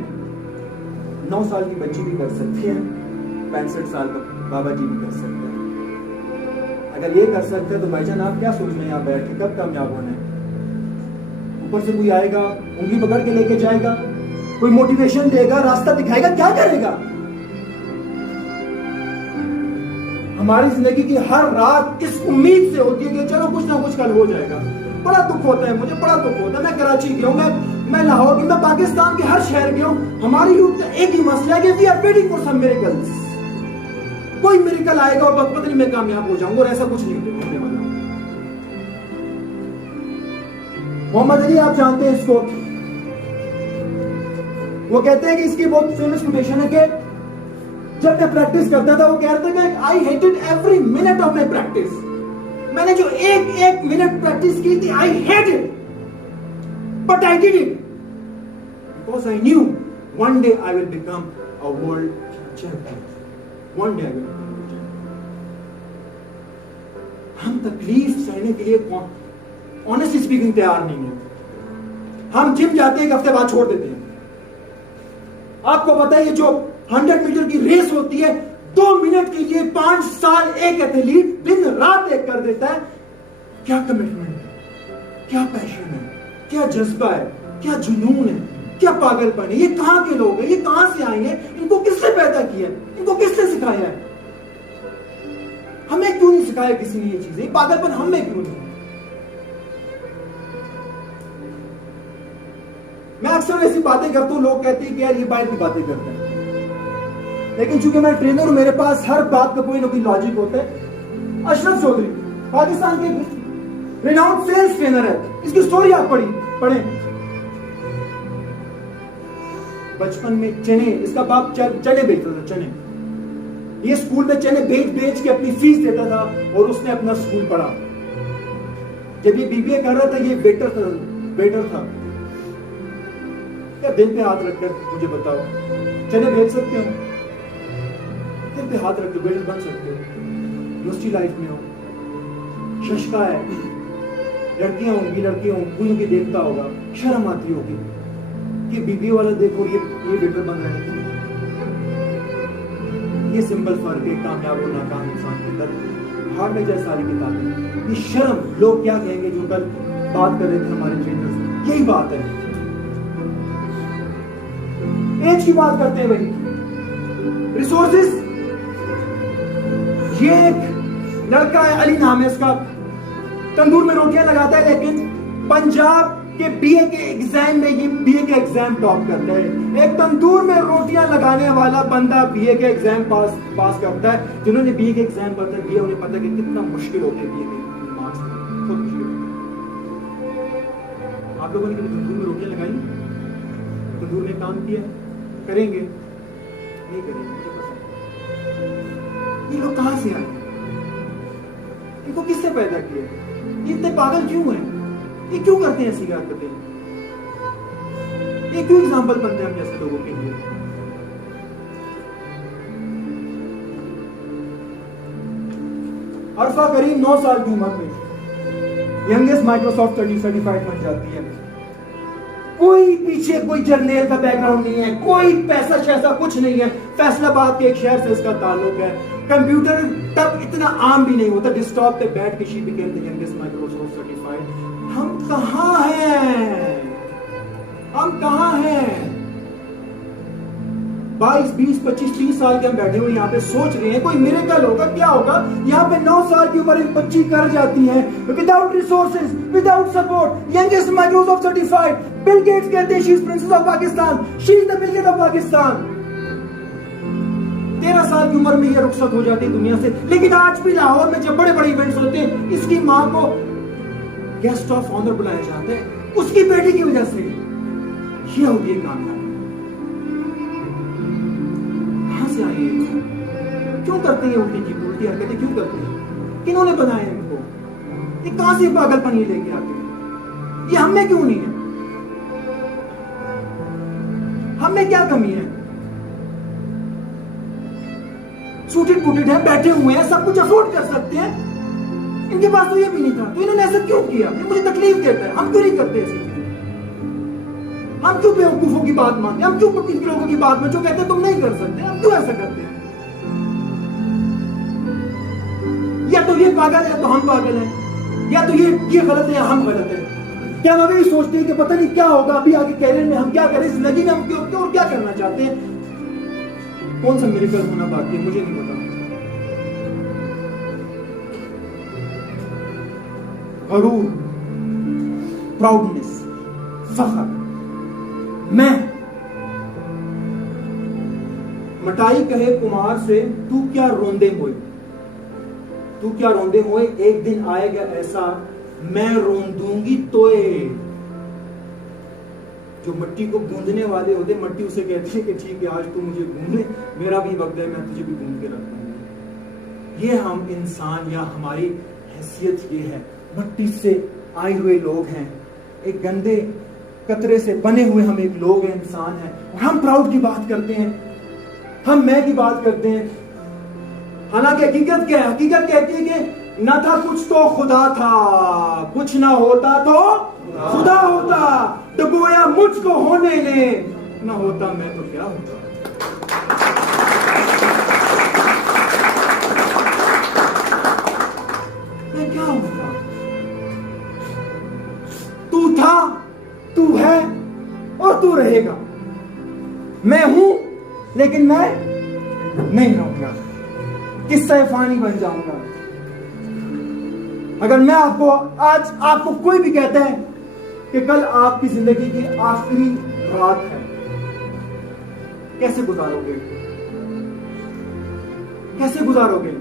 9 سال کی بچی بھی کر سکتی ہے, 65 سال کا بابا جی بھی کر سکتے ہیں. اگر یہ کر سکتے ہیں تو بھائی جان آپ کیا سوچ رہے ہیں یہاں بیٹھ کے کب کامیاب ہونا ہے؟ اوپر سے کوئی آئے گا, انگلی پکڑ کے لے کے جائے گا, کوئی موٹیویشن دے گا, راستہ دکھائے گا, کیا کرے گا؟ ہماری زندگی کی ہر رات اس امید سے ہوتی ہے کہ چلو کچھ نہ کچھ کل ہو جائے گا. بڑا دکھ ہوتا ہے مجھے, بڑا دکھ ہوتا ہے. میں کراچی گیا ہوں, میں لاہور گیا, میں پاکستان کے ہر شہر گیا ہوں. ہماری یوتھ کا ایک ہی مسئلہ ہے کہ we are waiting for some miracles. کوئی میریکل آئے گا اور پتہ نہیں میں کامیاب ہو جاؤں گا, اور ایسا کچھ نہیں ہونے والا. محمد علی آپ جانتے ہیں اس کو, وہ کہتے ہیں کہ اس کی بہت فیمس کوٹیشن ہے کہ جب میں پریکٹس کرتا تھا وہ کہتے ہیں کہ I hated every minute of my practice. میں نے جو ایک منٹ پریکٹس کی تھی, I hated but I did it because I knew one day I will become a world champion. One day I will become a world champion. ہم تکلیف سہنے کے لیے honestly speaking تیار نہیں ہیں. ہم جم جاتے ہیں ایک ہفتے بعد چھوڑ دیتے ہیں. آپ کو پتا ہے یہ جو 100 میٹر کی ریس ہوتی ہے 2 منٹ کے لیے 5 سال ایک ایتھلیٹ دن رات ایک کر دیتا ہے. کیا کمٹمنٹ ہے, کیا پیشن ہے, کیا جذبہ ہے, کیا جنون ہے, کیا پاگل پن ہے. یہ کہاں کے لوگ ہیں, یہ کہاں سے آئے ہیں, ان کو کس نے پیدا کیا ہے, ان کو کس نے سکھایا ہے؟ ہمیں کیوں نہیں سکھایا کسی نے یہ چیزیں؟ یہ پاگل پن ہمیں کیوں نہیں؟ میں اکثر ایسی باتیں کرتا ہوں, لوگ کہتے ہیں کہ یار یہ باہر کی باتیں کرتے ہیں, لیکن چونکہ میں ٹرینر ہوں میرے پاس ہر بات کا کوئی نہ کوئی لاجک ہوتا ہے. اشرف چودھری پاکستان کے ریناؤنڈ سیلز ٹرینر ہے, اس کی سٹوری آپ پڑھیں. بچپن میں چنے, اس کا باپ چنے بیچتا تھا, چنے. یہ اسکول میں چنے بیچ کے اپنی فیس دیتا تھا اور اس نے اپنا اسکول پڑھا. جب یہ BBA کر رہا تھا یہ ویٹر تھا. کیا دل پہ ہاتھ رکھ کر مجھے بتاؤ, چنے بیچ سکتے ہو؟ دل پہ ہاتھ رکھ کے ویٹر بن سکتے ہو؟ یونیورسٹی لائف میں ہو, ششکا ہے, لڑکیاں ہوں گی, کوئی بھی دیکھتا ہوگا, شرم آتی ہوگی کہ BBA والا دیکھو یہ ویٹر بن رہے ہیں. یہ سمپل فرق ہے کامیاب اور ناکام انسان کے اندر. ہار میں جائے ساری کتابیں, یہ شرم, لوگ کیا کہیں گے, جو کل بات کر رہے تھے ہمارے ٹرینرز, یہی بات ہے. ایج کی بات کرتے ہیں بھائی, ریسورسز. یہ ایک لڑکا ہے, علی نام ہے اس کا, تندور میں روٹیاں لگاتا ہے, لیکن پنجاب کے BA کے ایگزام میں یہ BA کے ایگزام ٹاپ کرتا ہے. ایک تندور میں روٹیاں لگانے والا بندہ BA کے ایگزام پاس کرتا ہے. جنہوں نے BA کے ایگزام پڑھا ہے BA انہیں پتا کہ کتنا مشکل ہوتا ہے BA کے مارکس, بہت مشکل. آپ لوگوں نے کبھی تندور میں روٹیاں لگائی, تندور میں کام کیا, کریں گے نہیں کریں گے؟ یہ لوگ کہاں سے آئے ہیں, ان کو کس نے پیدا کیا, یہ اتنے پاگل کیوں ہیں, یہ کیوں کرتے ہیں ایسی حرکتیں, یہ کیوں ایگزامپل بنتے ہیں ہم جیسے لوگوں کے لیے؟ عرفہ کریم 9 سال کی عمر میں ینگسٹ مائکروسافٹ سرٹیفائڈ بن جاتی ہے. کوئی پیچھے کوئی جرنیل کا بیک گراؤنڈ نہیں ہے, کوئی پیسہ شیسا کچھ نہیں ہے. فیصل آباد کے ایک شہر سے اس کا تعلق ہے. کمپیوٹر تب اتنا عام بھی نہیں ہوتا, ڈیسک ٹاپ پہ بیٹھ کے she became the youngest Microsoft certified. ہم کہاں ہیں, ہم کہاں ہیں؟ 22, 20, 25, 30 سال کے ہم بیٹھے ہوئے یہاں پہ سوچ رہے ہیں کوئی میریکل ہوگا, کیا ہوگا. یہاں پہ 9 سال کی عمر ایک بچی کر جاتی ہے without resources, without support. Youngest Microsoft certified. Bill Gates کہتے ہیں she is princess of Pakistan, she is the Bill Gate of Pakistan. 13 سال کی عمر میں یہ رخصت ہو جاتی ہے دنیا سے. لیکن آج بھی لاہور میں جب بڑے بڑے ایونٹس ہوتے ہیں اس کی ماں کو گیسٹ آف آنر بلایا جاتا ہے, اس کی بیٹی کی وجہ سے. یہ ہوتی ہے کامیابی. کہاں سے آئی ہے, کیوں کرتے ہیں الٹی حرکتیں, کیوں کرتے ہیں, کنہوں نے بنایا ان کو, یہ کہاں سے پاگل پن لے کے آتے ہیں, یہ ہم میں کیوں نہیں ہے؟ ہم میں کیا کمی ہے؟ سوٹڈ بوٹڈ ہیں، بیٹھے ہوئے ہیں، سب کچھ افورڈ کر سکتے ہیں. ان کے پاس تو یہ بھی نہیں تھا، تو انہوں نے ایسا کیوں کیا؟ یہ مجھے تکلیف دیتا ہے. ہم کیوں نہیں کرتے ایسی چیزیں؟ ہم کیوں بیوقوفوں کی بات مانتے ہیں؟ ہم کیوں ان لوگوں کی بات میں جو کہتے ہیں تم نہیں کر سکتے؟ ہم کیوں ایسا کرتے ہیں؟ یا تو یہ پاگل ہے تو ہم پاگل ہیں، یا تو یہ غلط ہے یا ہم غلط ہیں. کیا ہم ابھی سوچتے ہیں کہ پتہ نہیں کیا ہوگا ابھی آگے کیریئر میں، ہم کیا کریں زندگی میں، ہم کیوں اور کیا کرنا چاہتے ہیں؟ کون سا میریکل ہونا باقی ہے مجھے نہیں پتا. غرور، پراؤڈنس، فخر، میں. مٹائی کہے کمار سے تو کیا روندے ہوئے، تو کیا روندے ہوئے، ایک دن آئے گا ایسا میں روندوں گی توئے. جو مٹی کو گوندنے والے ہوتے، مٹی اسے کہتی ہے کہ ٹھیک ہے آج تو مجھے گوندے، میرا بھی وقت ہے میں تجھے بھی گوند کے رکھ دوں گی. یہ ہم انسان یا ہماری حیثیت یہ ہے، مٹی سے آئے ہوئے لوگ ہیں، ایک گندے قطرے سے بنے ہوئے ہم ایک لوگ ہیں، انسان ہیں، اور ہم پراؤڈ کی بات کرتے ہیں، ہم میں کی بات کرتے ہیں. حالانکہ حقیقت کیا ہے؟ حقیقت کہتی ہے کہ نہ تھا کچھ تو خدا تھا، کچھ نہ ہوتا تو خدا ہوتا، تو گویا مجھ کو ہونے لے، نہ ہوتا میں تو کیا ہوتا. میں کیا ہوتا؟ تو تھا، تو ہے اور تو رہے گا. میں ہوں لیکن میں نہیں رہوں گا، قصہ فانی بن جاؤں گا. اگر میں آج آپ کو کوئی بھی کہتا ہے کہ کل آپ کی زندگی کی آخری رات ہے، کیسے گزارو گے؟ کیسے گزارو گے؟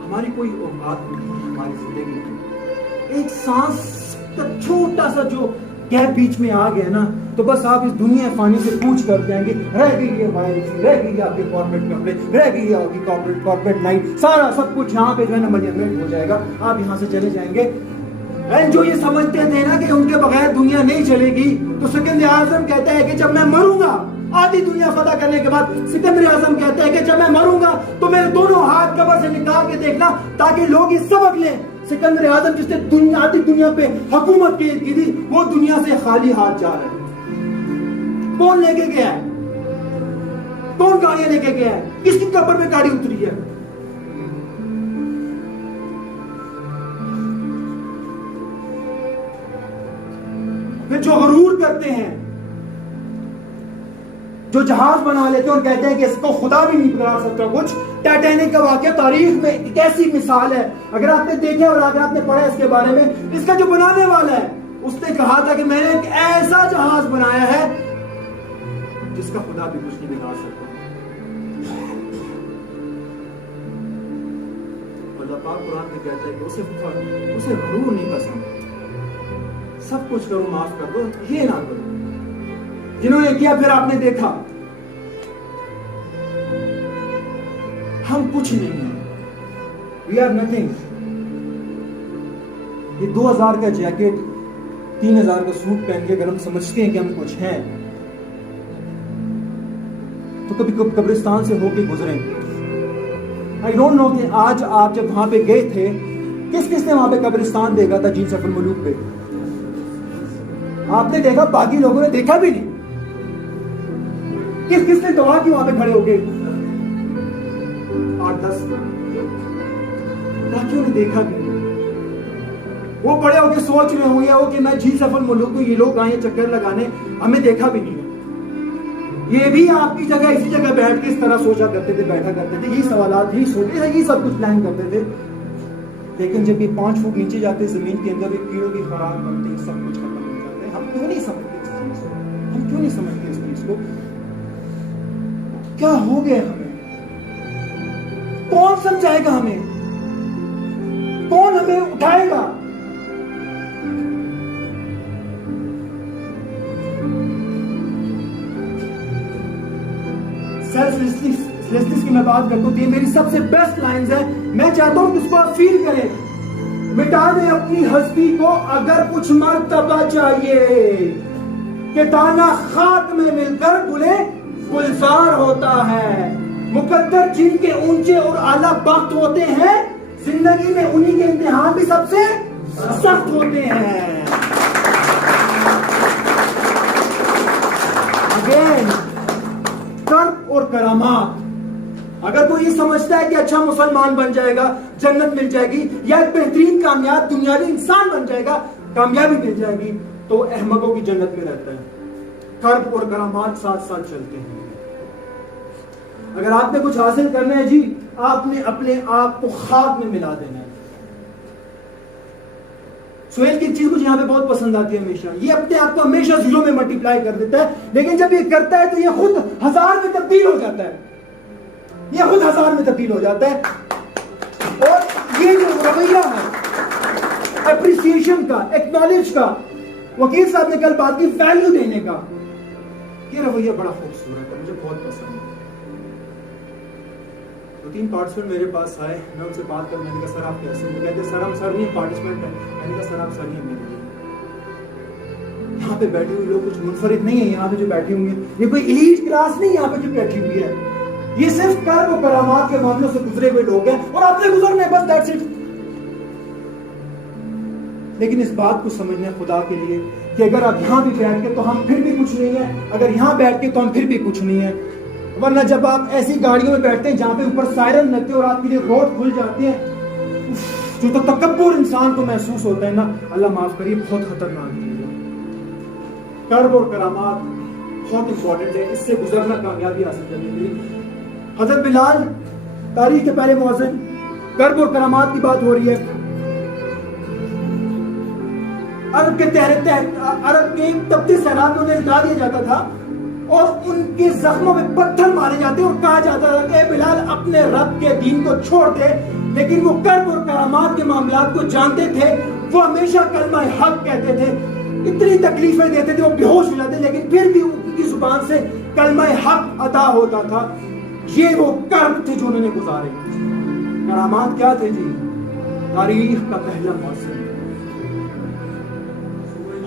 ہماری کوئی اوقات نہیں ہے ہماری زندگی کی. ایک سانس کا چھوٹا سا جو گیپ بیچ میں آ گیا نا، تو بس آپ اس دنیا فانی سے پوچھ کر جائیں گے، رہ گئی ہے وائرسی، رہ گئی ہے آپ کے کارپوریٹ کپڑے، رہ گئی ہے آپ کی کارپوریٹ لائٹ، سارا سب کچھ یہاں پہ جو ہے نا منیمنٹ ہو جائے گا. آپ یہاں سے چلے جائیں گے. جو یہ سمجھتے تھے نا کہ ان کے بغیر دنیا نہیں چلے گی، تو سکندر اعظم کہتا ہے کہ جب میں مروں گا آدھی دنیا فتح کرنے کے بعد، سکندر اعظم کہتا ہے کہ جب میں مروں گا تو میرے دونوں ہاتھ قبر سے نکال کے دیکھنا تاکہ لوگ یہ سبق لیں. سکندر اعظم جس نے آدھی دنیا پہ حکومت کی تھی، وہ دنیا سے خالی ہاتھ جا رہا ہے. کون لے کے گیا ہے؟ کون گاڑیاں لے کے گیا ہے؟ کس کی قبر میں گاڑی اتری ہے؟ پھر جو غرور کرتے ہیں، جو جہاز بنا لیتے ہیں اور کہتے ہیں کہ اس کو خدا بھی نہیں بنا سکتا کچھ. ٹائٹینک کا واقعہ تاریخ میں ایک ایسی مثال ہے، اگر آپ نے دیکھا اور اگر آپ نے پڑھا اس کے بارے میں، اس کا جو بنانے والا ہے اس نے کہا تھا کہ میں نے ایک ایسا جہاز بنایا ہے جس کا خدا بھی کچھ نہیں بنا سکتا. اللہ پاک قرآن میں کہتا ہے کہ اسے غرور نہیں پسند. سب کچھ کرو، معاف کر دو، یہ نہ کرو. جنہوں نے کیا پھر آپ نے دیکھا ہم کچھ نہیں ہیں. We are nothing. یہ 2000 کا جیکٹ، 3000 کا سوٹ پہن کے اگر ہم سمجھتے ہیں کہ ہم کچھ ہیں تو کبھی قبرستان سے ہو کے گزریں. I don't know کہ آج آپ جب وہاں پہ گئے تھے کس نے وہاں پہ قبرستان دیکھا تھا جین سیف الملوک پہ؟ آپ نے دیکھا، باقی لوگوں نے دیکھا بھی نہیں. کس نے دعا کی وہاں پہ کھڑے ہو گئے؟ 8-10 باقیوں نے دیکھا بھی نہیں. وہ پڑے ہو کے سوچ رہے ہوں گے کہ میں جین سیف الملوک کو یہ لوگ آئے چکر لگانے، ہمیں دیکھا بھی نہیں. یہ بھی آپ کی جگہ اسی جگہ بیٹھ کے اس طرح سوچا کرتے تھے، بیٹھا کرتے تھے، یہی سوالات، یہی سوچتے تھے، یہی سب کچھ پلان کرتے تھے. لیکن جب یہ 5 فٹ نیچے جاتے زمین کے اندر، یہ کیڑوں کی خوراک بنتے، سب کچھ ختم ہو جاتے. ہم کیوں نہیں سمجھتے اس چیز کو؟ ہم کیوں نہیں سمجھتے اس چیز کو؟ کیا ہو گیا ہمیں؟ کون سمجھائے گا ہمیں؟ کون ہمیں اٹھائے گا؟ سیلفلیسنس کی میں بات کرتا ہوں، یہ میری سب سے بیسٹ لائنز ہے. میں چاہتا ہوں کہ اس کو آپ فیل کریں. مٹا دے اپنی ہستی کو اگر کچھ مرتبہ چاہیے کہ دانا خاک میں مل کر گلے گلزار ہوتا ہے. مقدر جن کے اونچے اور اعلیٰ بخت ہوتے ہیں زندگی میں انہی کے امتحان بھی سب سے سخت ہوتے ہیں. اگین کرب اور کرامات. اگر کوئی یہ سمجھتا ہے کہ اچھا مسلمان بن جائے گا جنت مل جائے گی یا ایک بہترین کامیاب دنیاوی انسان بن جائے گا کامیابی مل جائے گی تو احمقوں کی جنت میں رہتا ہے. کرب اور کرامات ساتھ ساتھ چلتے ہیں. اگر آپ نے کچھ حاصل کرنا ہے جی آپ نے اپنے آپ کو خاک میں ملا دینا ہے. سہیل کی ایک چیز مجھے یہاں پہ بہت پسند آتی ہے ہمیشہ, یہ اپنے آپ کو ہمیشہ زیرو میں ملٹیپلائی کر دیتا ہے لیکن جب یہ کرتا ہے تو یہ خود 1000 میں تبدیل ہو جاتا ہے. یہ خود 1000 میں تبدیل ہو جاتا ہے. اور یہ جو رویہ ہے اپریسیشن کا, ایکنالج کا, وکیل صاحب نے کل بات کی ویلیو دینے کا, یہ رویہ بڑا خوبصورت ہے, مجھے بہت پسند ہے. 2-3 پارٹیسپینٹ میرے پاس آئے, میں ان سے بات کر, میں نے کہا سر آپ کیسے ہیں؟ وہ کہتے ہیں سر ہم سر نہیں پارٹیسپینٹ ہیں. میں نے کہا سر آپ سر نہیں ہیں میرے لیے. یہاں پہ بیٹھے ہوئے لوگ کچھ منفرد نہیں ہیں, یہاں پہ جو بیٹھے ہوئے ہیں یہ کوئی ایلیٹ کلاس نہیں یہاں پہ جو بیٹھی ہوئی ہے, یہ صرف کرب و کرامات کے معاملوں سے گزرے ہوئے لوگ ہیں اور آپ نے گزرنے بس دیٹس اٹ. لیکن اس بات کو سمجھنے خدا کے لیے کہ اگر آپ یہاں بھی بیٹھ کے تو ہم پھر بھی کچھ نہیں ہیں, اگر یہاں بیٹھ کے تو ہم پھر بھی کچھ نہیں ہیں. ورنہ جب آپ ایسی گاڑیوں میں بیٹھتے ہیں جہاں پہ اوپر سائرن لگتے ہیں اور آپ کے لیے روڈ کھل جاتے ہیں, جو تو تکبر انسان کو محسوس ہوتا ہے نا, اللہ معاف کریے, بہت خطرناک چیز ہے. کرب اور کرامات بہت امپورٹنٹ ہے, اس سے گزرنا کامیابی حاصل کرنے کے لیے. حضرت بلال تاریخ کے پہلے مؤذن, کرب اور کرامات کی بات ہو رہی ہے. عرب کے تپتے صحرا میں انہیں لٹا دیا جاتا تھا اور ان کے زخموں میں پتھر مارے جاتے اور کہا جاتا تھا کہ اے بلال اپنے رب کے دین کو چھوڑ دے. لیکن وہ کرب اور کرامات کے معاملات کو جانتے تھے, وہ ہمیشہ کلمہ حق کہتے تھے, اتنی تکلیفیں دیتے تھے, وہ بے ہوش ہو جاتے لیکن پھر بھی ان کی زبان سے کلمہ حق ادا ہوتا تھا. یہ وہ کرب تھے جو انہوں نے گزارے. کرامات کیا تھے جی؟ تاریخ کا پہلا مؤذن.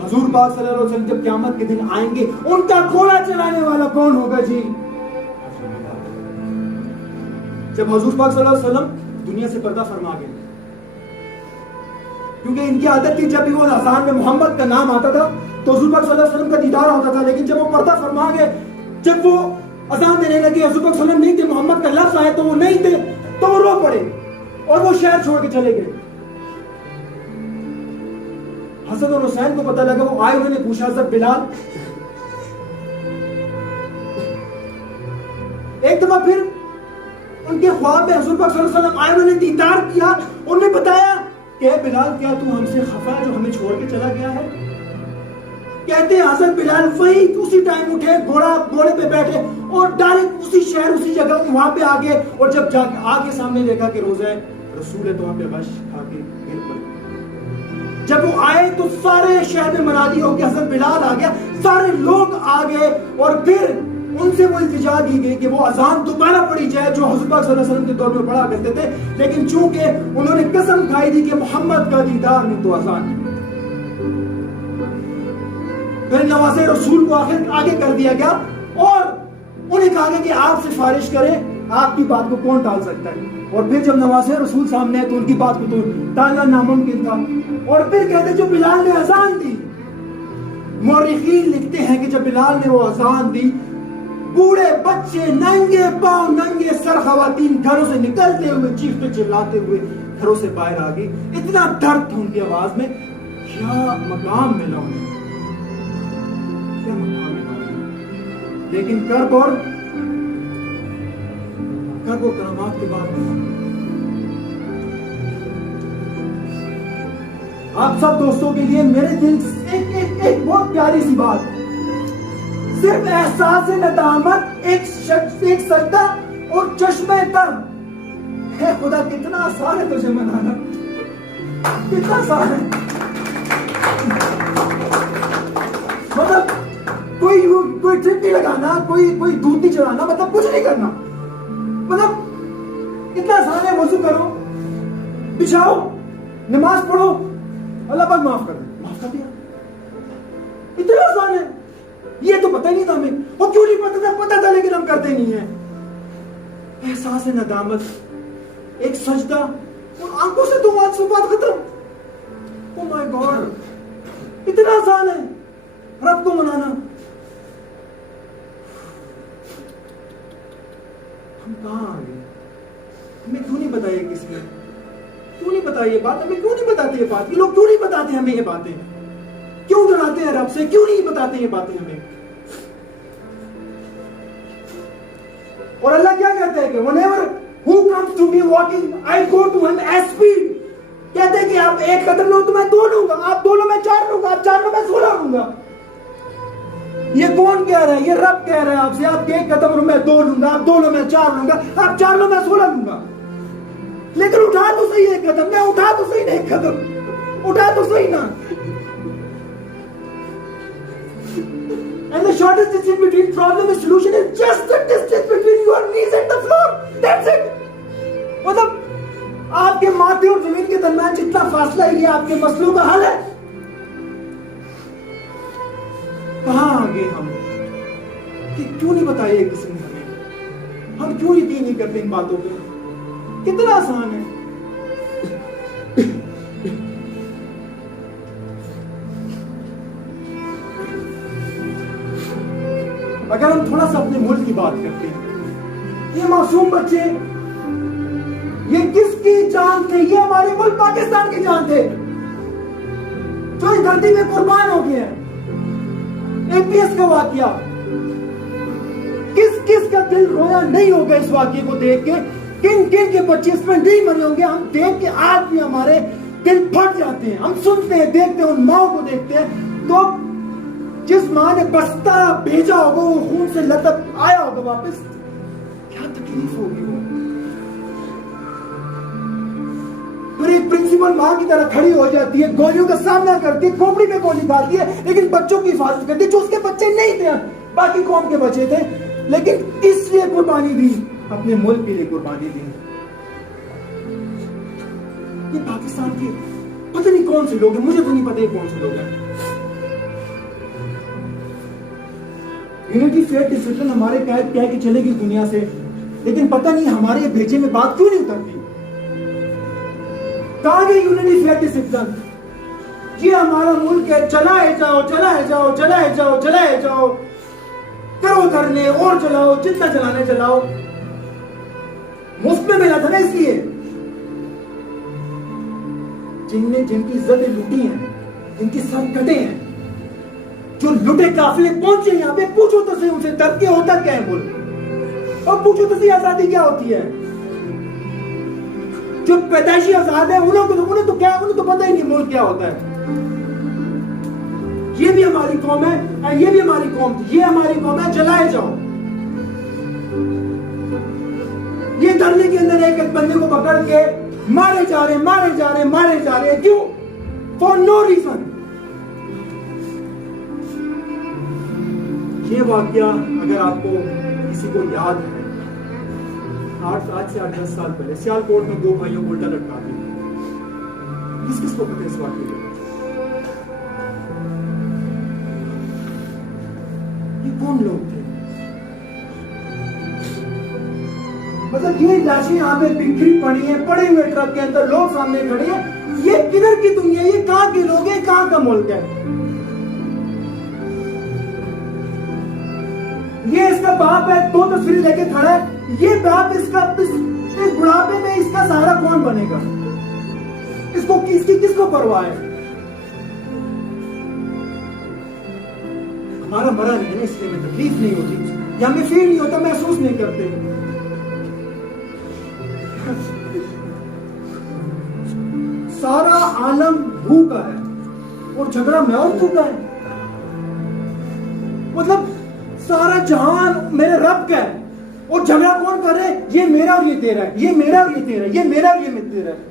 حضور پاک صلی اللہ علیہ وسلم جب قیامت کے دن آئیں گے ان کا گھوڑا چلانے والا کون ہوگا جی؟ جب حضور پاک صلی اللہ علیہ وسلم دنیا سے پردہ فرما گئے, کیونکہ ان کی عادت تھی جب بھی وہ اذان میں محمد کا نام آتا تھا تو حضور پاک صلی اللہ علیہ وسلم کا دیدار ہوتا تھا, لیکن جب وہ پردہ فرما گئے, جب وہ اذان دینے لگے, حضور پاک صلی اللہ علیہ وسلم نہیں تھے, محمد کا لفظ آئے تو وہ نہیں تھے, تو وہ رو پڑے اور وہ شہر چھوڑ کے چلے گئے. حسن اور حسین کو پتہ لگا, وہ آئے, انہوں نے پوچھا حضرت بلال. ایک دفعہ پھر ان کے خواب میں حضور پاک صلی اللہ علیہ وسلم آئے, انہوں نے دیدار کیا, انہوں نے بتایا کہ اے بلال کیا تو ہم سے خفا ہے جو ہمیں چھوڑ کے چلا گیا ہے؟ کہتے ہیں حضرت بلال وہی اسی ٹائم اٹھے, گھوڑے پہ بیٹھے اور ڈائریکٹ اسی شہر اسی جگہ وہاں پہ آگے, اور جب جا کے آگے سامنے دیکھا کہ روزہ رسول ہے تو وہاں پہ غش کھا کے گر پڑے. جب وہ آئے تو سارے شہر میں منادی ہو کہ حضرت بلال آ گیا, سارے لوگ آ گئے اور پھر ان سے وہ التجا کی گئی کہ وہ اذان دوبارہ پڑھی جائے جو حضرت پاک صلی اللہ علیہ وسلم کے دور میں پڑھا کرتے تھے, لیکن چونکہ انہوں نے قسم کھائی تھی کہ محمد کا دیدار نہیں تو اذان نہیں. پھر نواز رسول کو آگے کر دیا گیا اور انہیں کہا گیا کہ آپ سفارش کریں, آپ کی بات کو کون ٹال سکتا ہے. اور پھر جب نواز رسول سامنے ہے تو ان کی بات کو تو ٹالنا ناممکن تھا. اور پھر کہتے جو بلال نے اذان دی, مورخین لکھتے ہیں کہ جب بلال نے وہ اذان دی, بوڑھے بچے ننگے پاؤں ننگے سر خواتین گھروں سے نکلتے ہوئے چیختے چلاتے ہوئے گھروں سے باہر آ گئی. اتنا درد تھا ان کی آواز میں. کیا مقام ملا انہیں, کیا مقام ملا انہیں. لیکن کرب اور کرامات کے بعد آپ سب دوستوں کے لیے میرے دل ایک بہت پیاری سی بات, صرف احساس ندامت, ایک سجدہ اور چشمے تر ہے. خدا کتنا آسان ہے تجھے منانا, کتنا آسان ہے. مطلب کوئی ٹرپ نہیں لگانا, کوئی دودھ نہیں چڑھانا, مطلب کچھ نہیں کرنا, مطلب اتنا آسان ہے. وضو کرو, بچھاؤ, نماز پڑھو اللہ پاک معاف کر دے, معاف کر دیا. اتنا آسان ہے. یہ تو پتہ نہیں تھا ہمیں, اور کیوں نہیں پتہ تھا لیکن ہم کرتے نہیں ہیں. احساس ندامت, ایک سجدہ اور آنکھوں سے دو آج بات ختم. او مائی گاڈ, اتنا آسان ہے رب کو منانا. ہم کہاں آ گئے؟ ہمیں کیوں نہیں بتایا کسی نے؟ کیوں نہیں بتائی یہ بات؟ ہمیں کیوں نہیں بتاتے یہ بات؟ یہ لوگ کیوں نہیں بتاتے ہمیں یہ باتیں؟ کیوں ڈراتے ہیں رب سے؟ کیوں نہیں بتاتے یہ باتیں ہمیں؟ اور اللہ کیا کہتا ہے کہ whenever who comes to me walking, I go to him as speed. کہتے ہیں کہ آپ ایک قدم لو تو میں دو لوں گا, آپ دو لو میں چار لوں گا, آپ چار لو میں 16 لوں گا. یہ کون کہہ رہا ہے؟ یہ رب کہہ رہا ہے آپ سے. آپ ایک قدم لو میں 2 لوں گا, آپ 2 لو میں 4 لوں گا, آپ 4 لو میں 16 لوں گا. لیکن اٹھا تو صحیح ایک قدم, میں اٹھا تو صحیح ایک قدم, اٹھا تو صحیح نا. And the shortest distance between problem and solution is just the distance between your knees and the floor. That's it. مطلب آپ کے ماتھے اور زمین کے درمیان جتنا فاصلہ ہے یہ آپ کے مسئلوں کا حل ہے. کہاں آگے ہم کہ کیوں نہیں بتایا کسی نے ہمیں؟ ہم کیوں یقین نہیں کرتے ان باتوں پہ؟ کتنا آسان ہے. اگر ہم تھوڑا سا اپنے ملک کی بات کرتے ہیں, یہ معصوم بچے یہ کس کی جان تھے؟ یہ ہمارے ملک پاکستان کی جان تھے جو اس دھرتی میں قربان ہو گئے ہیں. APS کا واقعہ, کس کا دل رویا نہیں ہوگا اس واقعے کو دیکھ کے؟ کن کے بچے اس میں نہیں مرے ہوں گے؟ ہم دیکھ کے آج بھی ہمارے دل پھٹ جاتے ہیں. ہم سنتے ہیں, دیکھتے ہیں, ان ماؤں کو دیکھتے ہیں تو جس ماں نے بستہ بھیجا ہوگا وہ خون سے لطف آیا ہوگا واپس, کیا تکلیف ہوگی وہ. پھر ایک پرنسپل ماں کی طرح کھڑی ہو جاتی ہے, گولیوں کا سامنا کرتی ہے, کھوپڑی پہ گولی کھاتی ہے, لیکن بچوں کی حفاظت کرتی ہے جو اس کے بچے نہیں تھے, باقی قوم کے بچے تھے, لیکن اس لیے قربانی دی, اپنے ملک کے لیے قربانی دی. یہ پاکستان کے پتہ نہیں کون سے لوگ ہیں, مجھے تو نہیں پتہ یہ کون سے لوگ ہیں. یونٹی فیتھ ڈسپلن ہمارے قید کہہ کے چلے گی دنیا سے, لیکن پتہ نہیں ہمارے بھیجے میں بات کیوں نہیں اترتی. کہاں گئی یونٹی فیتھ ڈسپلن؟ یہ ہمارا ملک ہے, چلائے جاؤ چلائے جاؤ چلائے جاؤ چلائے جاؤ, کرو دھرنے اور چلاؤ, جتنا چلانے چلاؤ. مفت میں ملا تھا نا, اس لیے جن کی عزتیں لوٹی ہیں, جن کی سر کٹے ہیں, جو لٹے قافلے پہنچے یہاں پہ, پوچھو تو صحیح ان سے درد کیا ہوتا کیا ہے ملک, اور پوچھو تو صحیح آزادی کیا ہوتی ہے. جو پیدائشی آزاد ہے انہیں تو پتہ ہی نہیں ملک کیا ہوتا ہے. یہ بھی ہماری قوم ہے, یہ بھی ہماری قوم تھی, یہ ہماری قوم ہے, جلائے جاؤ. یہ دھرنے کے اندر ایک ایک بندے کو پکڑ کے مارے جا رہے ہیں. کیوں؟ For no reason. یہ واقعہ اگر آپ کو کسی کو یاد ہے, آج سے 8-10 سال پہلے سیالکوٹ میں 2 بھائیوں کو الٹا لٹکا دیا. کس کو پتہ ہے اس واقعے کو؟ یہ کون لوگ تھے؟ مطلب یہ لاشیں یہاں پہ بکھری پڑی ہیں, پڑے ہوئے ٹرک کے اندر, لوگ سامنے کھڑے ہیں. یہ کدھر کی دنیا ہے؟ یہ کہاں کے لوگ ہیں؟ کہاں کا ملک ہے؟ یہ اس کا باپ ہے, 2 تصویریں لے کے کھڑا ہے. یہ باپ اس بڑھاپے میں اس کا سہارا کون بنے گا؟ اس کو کس کو پرواہ ہے؟ ہمارا مرا نہیں ہے, اس لیے ہمیں تکلیف نہیں ہوتی, یا ہمیں فیل نہیں ہوتا, محسوس نہیں کرتے. سارا عالم بھوکا ہے اور جھگڑا میں اور بھوکا ہے. مطلب سارا جہان میرے رب کا ہے اور جھگڑا کون کر رہے ہیں؟ یہ میرا اور یہ تیرا ہے, یہ میرا اور یہ تیرا ہے, یہ میرا اور یہ تیرا ہے.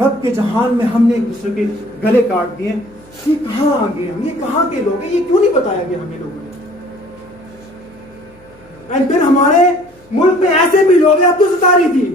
رب کے جہان میں ہم نے ایک دوسرے کے گلے کاٹ دیے. یہ کہاں آ گئے ہم؟ یہ کہاں کے لوگ ہیں؟ یہ کیوں نہیں بتایا گیا ہمیں لوگوں نے؟ اور پھر ہمارے ملک میں ایسے بھی لوگ ہیں, اب تو 17 تھی,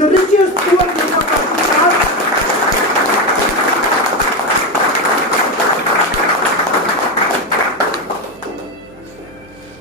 The richest poor people.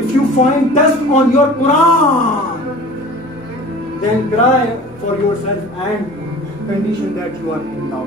If you find dust on your Quran, then cry for yourself and condition that you are in now.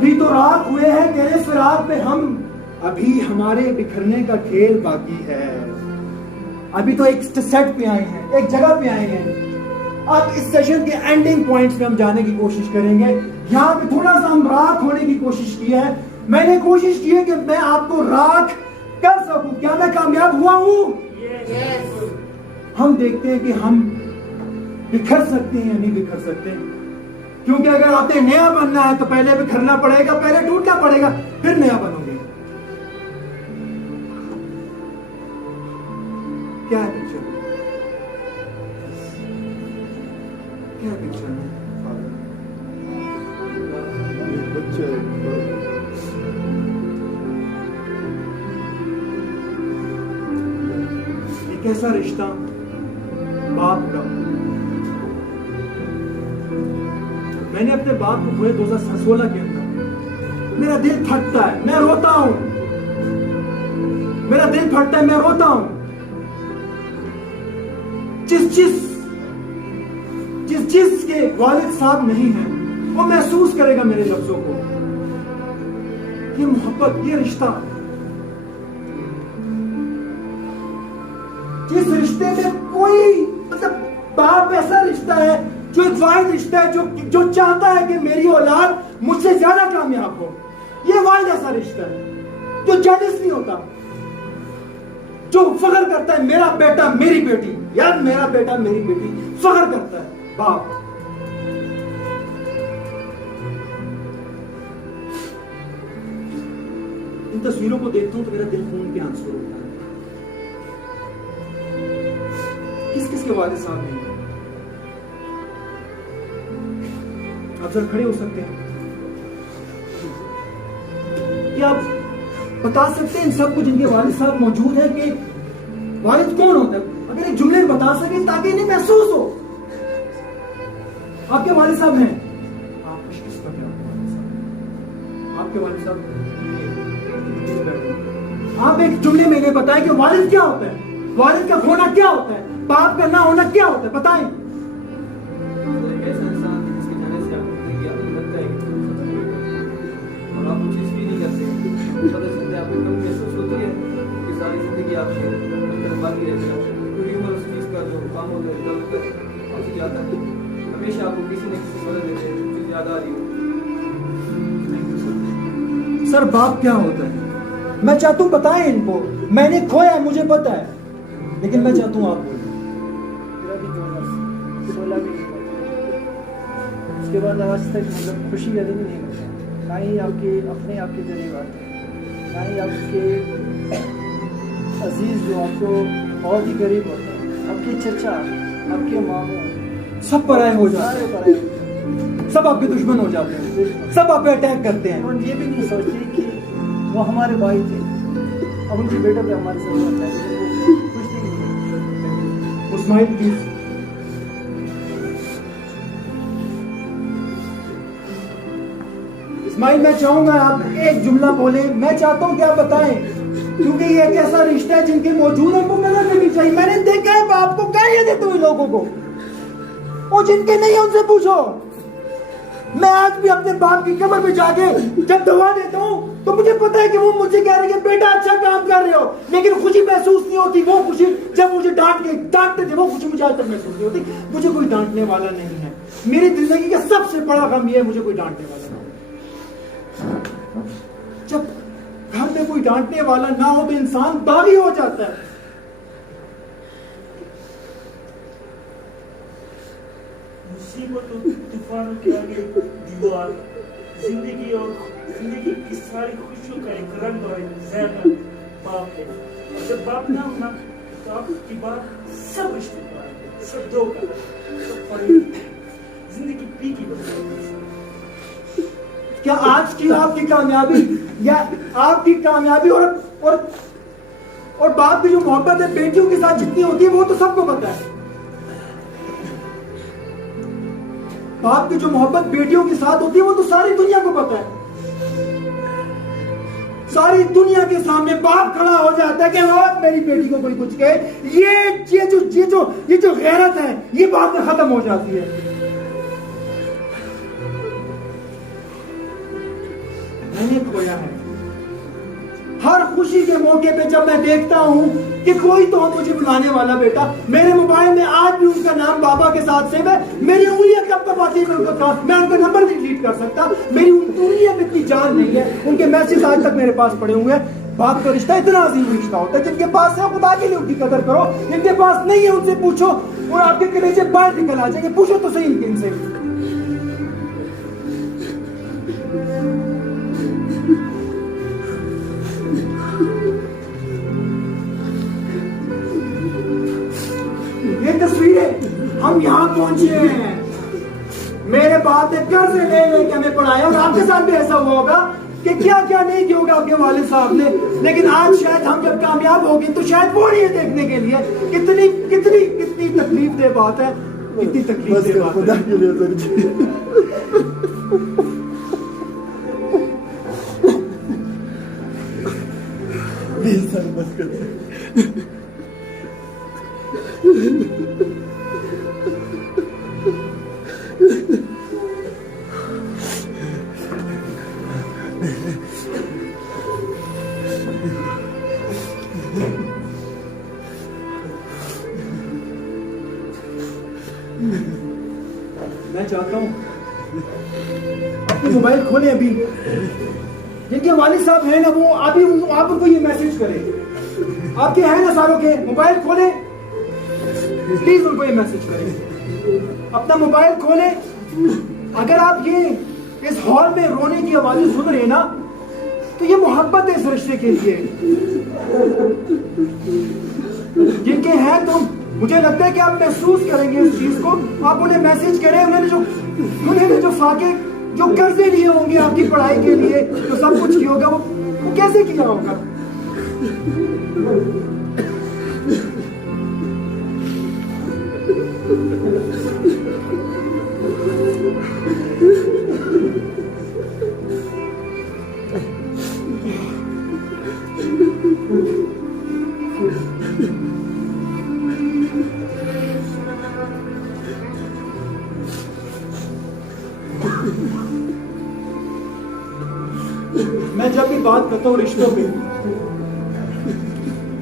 ابھی تو رات ہوئے ہیں تیرے فراق پہ ہم, ابھی ہمارے بکھرنے کا کھیل باقی ہے. ابھی تو ایک سیٹ پہ آئے ہیں, ایک جگہ پہ آئے ہیں. اب اس سیشن کے اینڈنگ پوائنٹس پہ ہم جانے کی کوشش کریں گے. یہاں پہ تھوڑا سا ہم راکھ ہونے کی کوشش کی ہے. میں نے کوشش کی ہے کہ میں آپ کو راکھ کر سکوں. کیا میں کامیاب ہوا ہوں؟ ہم دیکھتے ہیں کہ ہم بکھر سکتے ہیں یا نہیں بکھر سکتے. کیونکہ اگر آپ نے نیا بننا ہے تو پہلے بکھرنا پڑے گا, پہلے ٹوٹنا پڑے گا, پھر نیا بنو گے. کیا ہے پکچر میں؟ کیا ہے پکچر میں؟ ایک ایسا رشتہ باپ کا. میں نے اپنے باپ کو کھویا 2016 کے اندر. میرا دل پھٹتا ہے, میں روتا ہوں. میرا دل پھٹتا ہے, میں روتا ہوں. جس کے والد صاحب نہیں ہیں وہ محسوس کرے گا میرے لفظوں کو. یہ محبت, یہ رشتہ, جس رشتے میں کوئی مطلب باپ ایسا رشتہ ہے جو ایک واحد رشتہ ہے جو چاہتا ہے کہ میری اولاد مجھ سے زیادہ کامیاب ہو. یہ واحد ایسا رشتہ ہے جو جیلس نہیں ہوتا, جو فخر کرتا ہے میرا بیٹا میری بیٹی, یار میرا بیٹا میری بیٹی, فخر کرتا ہے باپ. ان تصویروں کو دیکھتا ہوں تو میرا دل خون کے آنسو ہوتا ہے. کس کس کے والد صاحب ہیں؟ آپ سر کھڑے ہو سکتے ہیں. کیا آپ بتا سکتے ہیں ان سب کو جن کے والد صاحب موجود ہیں کہ والد کون ہوتا ہے؟ اگر ایک جملے میں بتا سکیں تاکہ انہیں محسوس ہو. آپ کے والد صاحب ہیں, آپ خوش قسمت ہیں. آپ کے والد صاحب, آپ ایک جملے میں انہیں بتائیں کہ والد کیا ہوتا ہے, والد کا ہونا کیا ہوتا ہے, باپ کا نہ ہونا کیا ہوتا ہے, بتائیں. سر باپ کیا ہوتا ہے میں چاہتا ہوں بتائیں ان کو. میں نے کھویا ہے, مجھے پتا ہے, لیکن میں چاہتا ہوں آپ کو. اس کے بعد آج تک مطلب خوشی کا دن نہیں ہوتا, نہ ہی آپ کے اپنے آپ کے قریب آتے ہیں, نہ ہی آپ کے عزیز جو آپ کو بہت ہی قریب ہوتے ہیں, آپ کے چچا, آپ کے ماموں, سب پرائے ہو جاتے ہیں, سب آپ کے دشمن ہو جاتے ہیں, سب آپ پہ اٹیک کرتے ہیں. اور یہ بھی نہیں سوچتے کہ وہ ہمارے بھائی تھے, اب ان کے بیٹے پہ ہماری ضرورت ہے. کچھ نہیں. اسماعیل پلیز. اسماعیل میں چاہوں گا آپ ایک جملہ بولیں. میں چاہتا ہوں کہ آپ بتائیں, کیونکہ یہ ایک ایسا رشتہ ہے جن کے موجود ہیں کو نظر دینی چاہیے. میں نے دیکھا ہے باپ کو کہہ دیتے ہوئے لوگوں کو, وہ جن کے نہیں ہیں ان سے پوچھو. میں آج بھی اپنے باپ کی قبر پہ جا کے جب دعا دیتا ہوں تو مجھے پتا ہے کہ وہ مجھے کہہ رہے ہیں کہ بیٹا اچھا کام کر رہے ہو, لیکن خوشی محسوس نہیں ہوتی. وہ خوشی جب مجھے ڈانٹتے تھے, وہ خوشی مجھے آج تک محسوس نہیں ہوتی. مجھے کوئی ڈانٹنے والا نہیں ہے. میری زندگی کا سب سے بڑا غم یہ ہے مجھے کوئی ڈانٹنے والا نہیں. جب گھر میں کوئی ڈانٹنے والا نہ ہو تو انسان باغی ہو جاتا ہے. مصیبت و طوفانوں کے آگے دیوار, زندگی اور زندگی کی ساری خوشیوں کا ایک رنگ اور ایک ذائقہ باپ ہے. اگر باپ نہ ہونا تو آپ کی بات سب رشتے پائیں, سب دو کا, سب پڑے, زندگی پیکی بن جائے. کیا آج کی آپ کی کامیابی یا آپ کی کامیابی اور باپ کی جو محبت ہے بیٹیوں کے ساتھ جتنی ہوتی ہے وہ تو سب کو پتا ہے. باپ کی جو محبت بیٹیوں کے ساتھ ہوتی ہے وہ تو ساری دنیا کو پتا ہے. ساری دنیا کے سامنے باپ کھڑا ہو جاتا ہے کہ ہاں میری بیٹی کو کوئی کچھ کہے, یہ جو غیرت ہے یہ بات میں ختم ہو جاتی ہے. نے کھویا ہے. ہر خوشی کے موقع پہ جب میں دیکھتا ہوں کہ کوئی تو مجھے بلانے والا بیٹا, میرے موبائل میں آج بھی ان کا نام بابا کے ساتھ سیو ہے. میری انگلیاں کب تک آتی ہیں میں ان کا نمبر نہیں ڈیلیٹ کر سکتا. میری انگلیاں میں اتنی جان نہیں ہے, ان کے میسج آج تک میرے پاس پڑے ہوئے ہیں. بات کا رشتہ اتنا عظیم رشتہ ہوتا ہے. جن کے پاس ہے خدا کے لیے ان کی قدر کرو, جن کے پاس نہیں ہے ان سے پوچھو اور آپ کے کلیجے باہر نکل آ جائیں گے. پوچھو تو صحیح ان سے. یہ تصویریں ہم یہاں پہنچے ہیں, میرے باپ نے قرض لے لے کے ہمیں پڑھایا, اور آپ کے ساتھ بھی ایسا ہوا ہوگا کہ کیا کیا نہیں کیا ہوگا آپ کے والد صاحب نے. لیکن آج شاید ہم جب کامیاب ہو گئے تو شاید وہ نہیں ہے دیکھنے کے لیے. کتنی کتنی کتنی تکلیف دہ بات ہے, کتنی تکلیف دہ بات ہے. میں چاہتا ہوں اپنے موبائل کھولیں ابھی. جن کے والد صاحب ہیں نا وہ آپ ان کو یہ میسج کریں. آپ کے ہیں نا ساروں کے موبائل کھولیں, پلیز ان کو یہ میسج کریں. اپنا موبائل کھولیں. اگر آپ یہ اس ہال میں رونے کی آوازیں سن رہے ہیں نا تو یہ محبت ہے اس رشتے کے لیے. جن کے ہیں تو مجھے لگتا ہے کہ آپ محسوس کریں گے اس چیز کو. آپ انہیں میسج کریں. انہوں نے جو فاقے جو قرضے لیے ہوں گے آپ کی پڑھائی کے لیے, جو سب کچھ کیا ہوگا وہ کیسے کیا ہوگا. میں جب بھی بات کرتا ہوں رشتوں پہ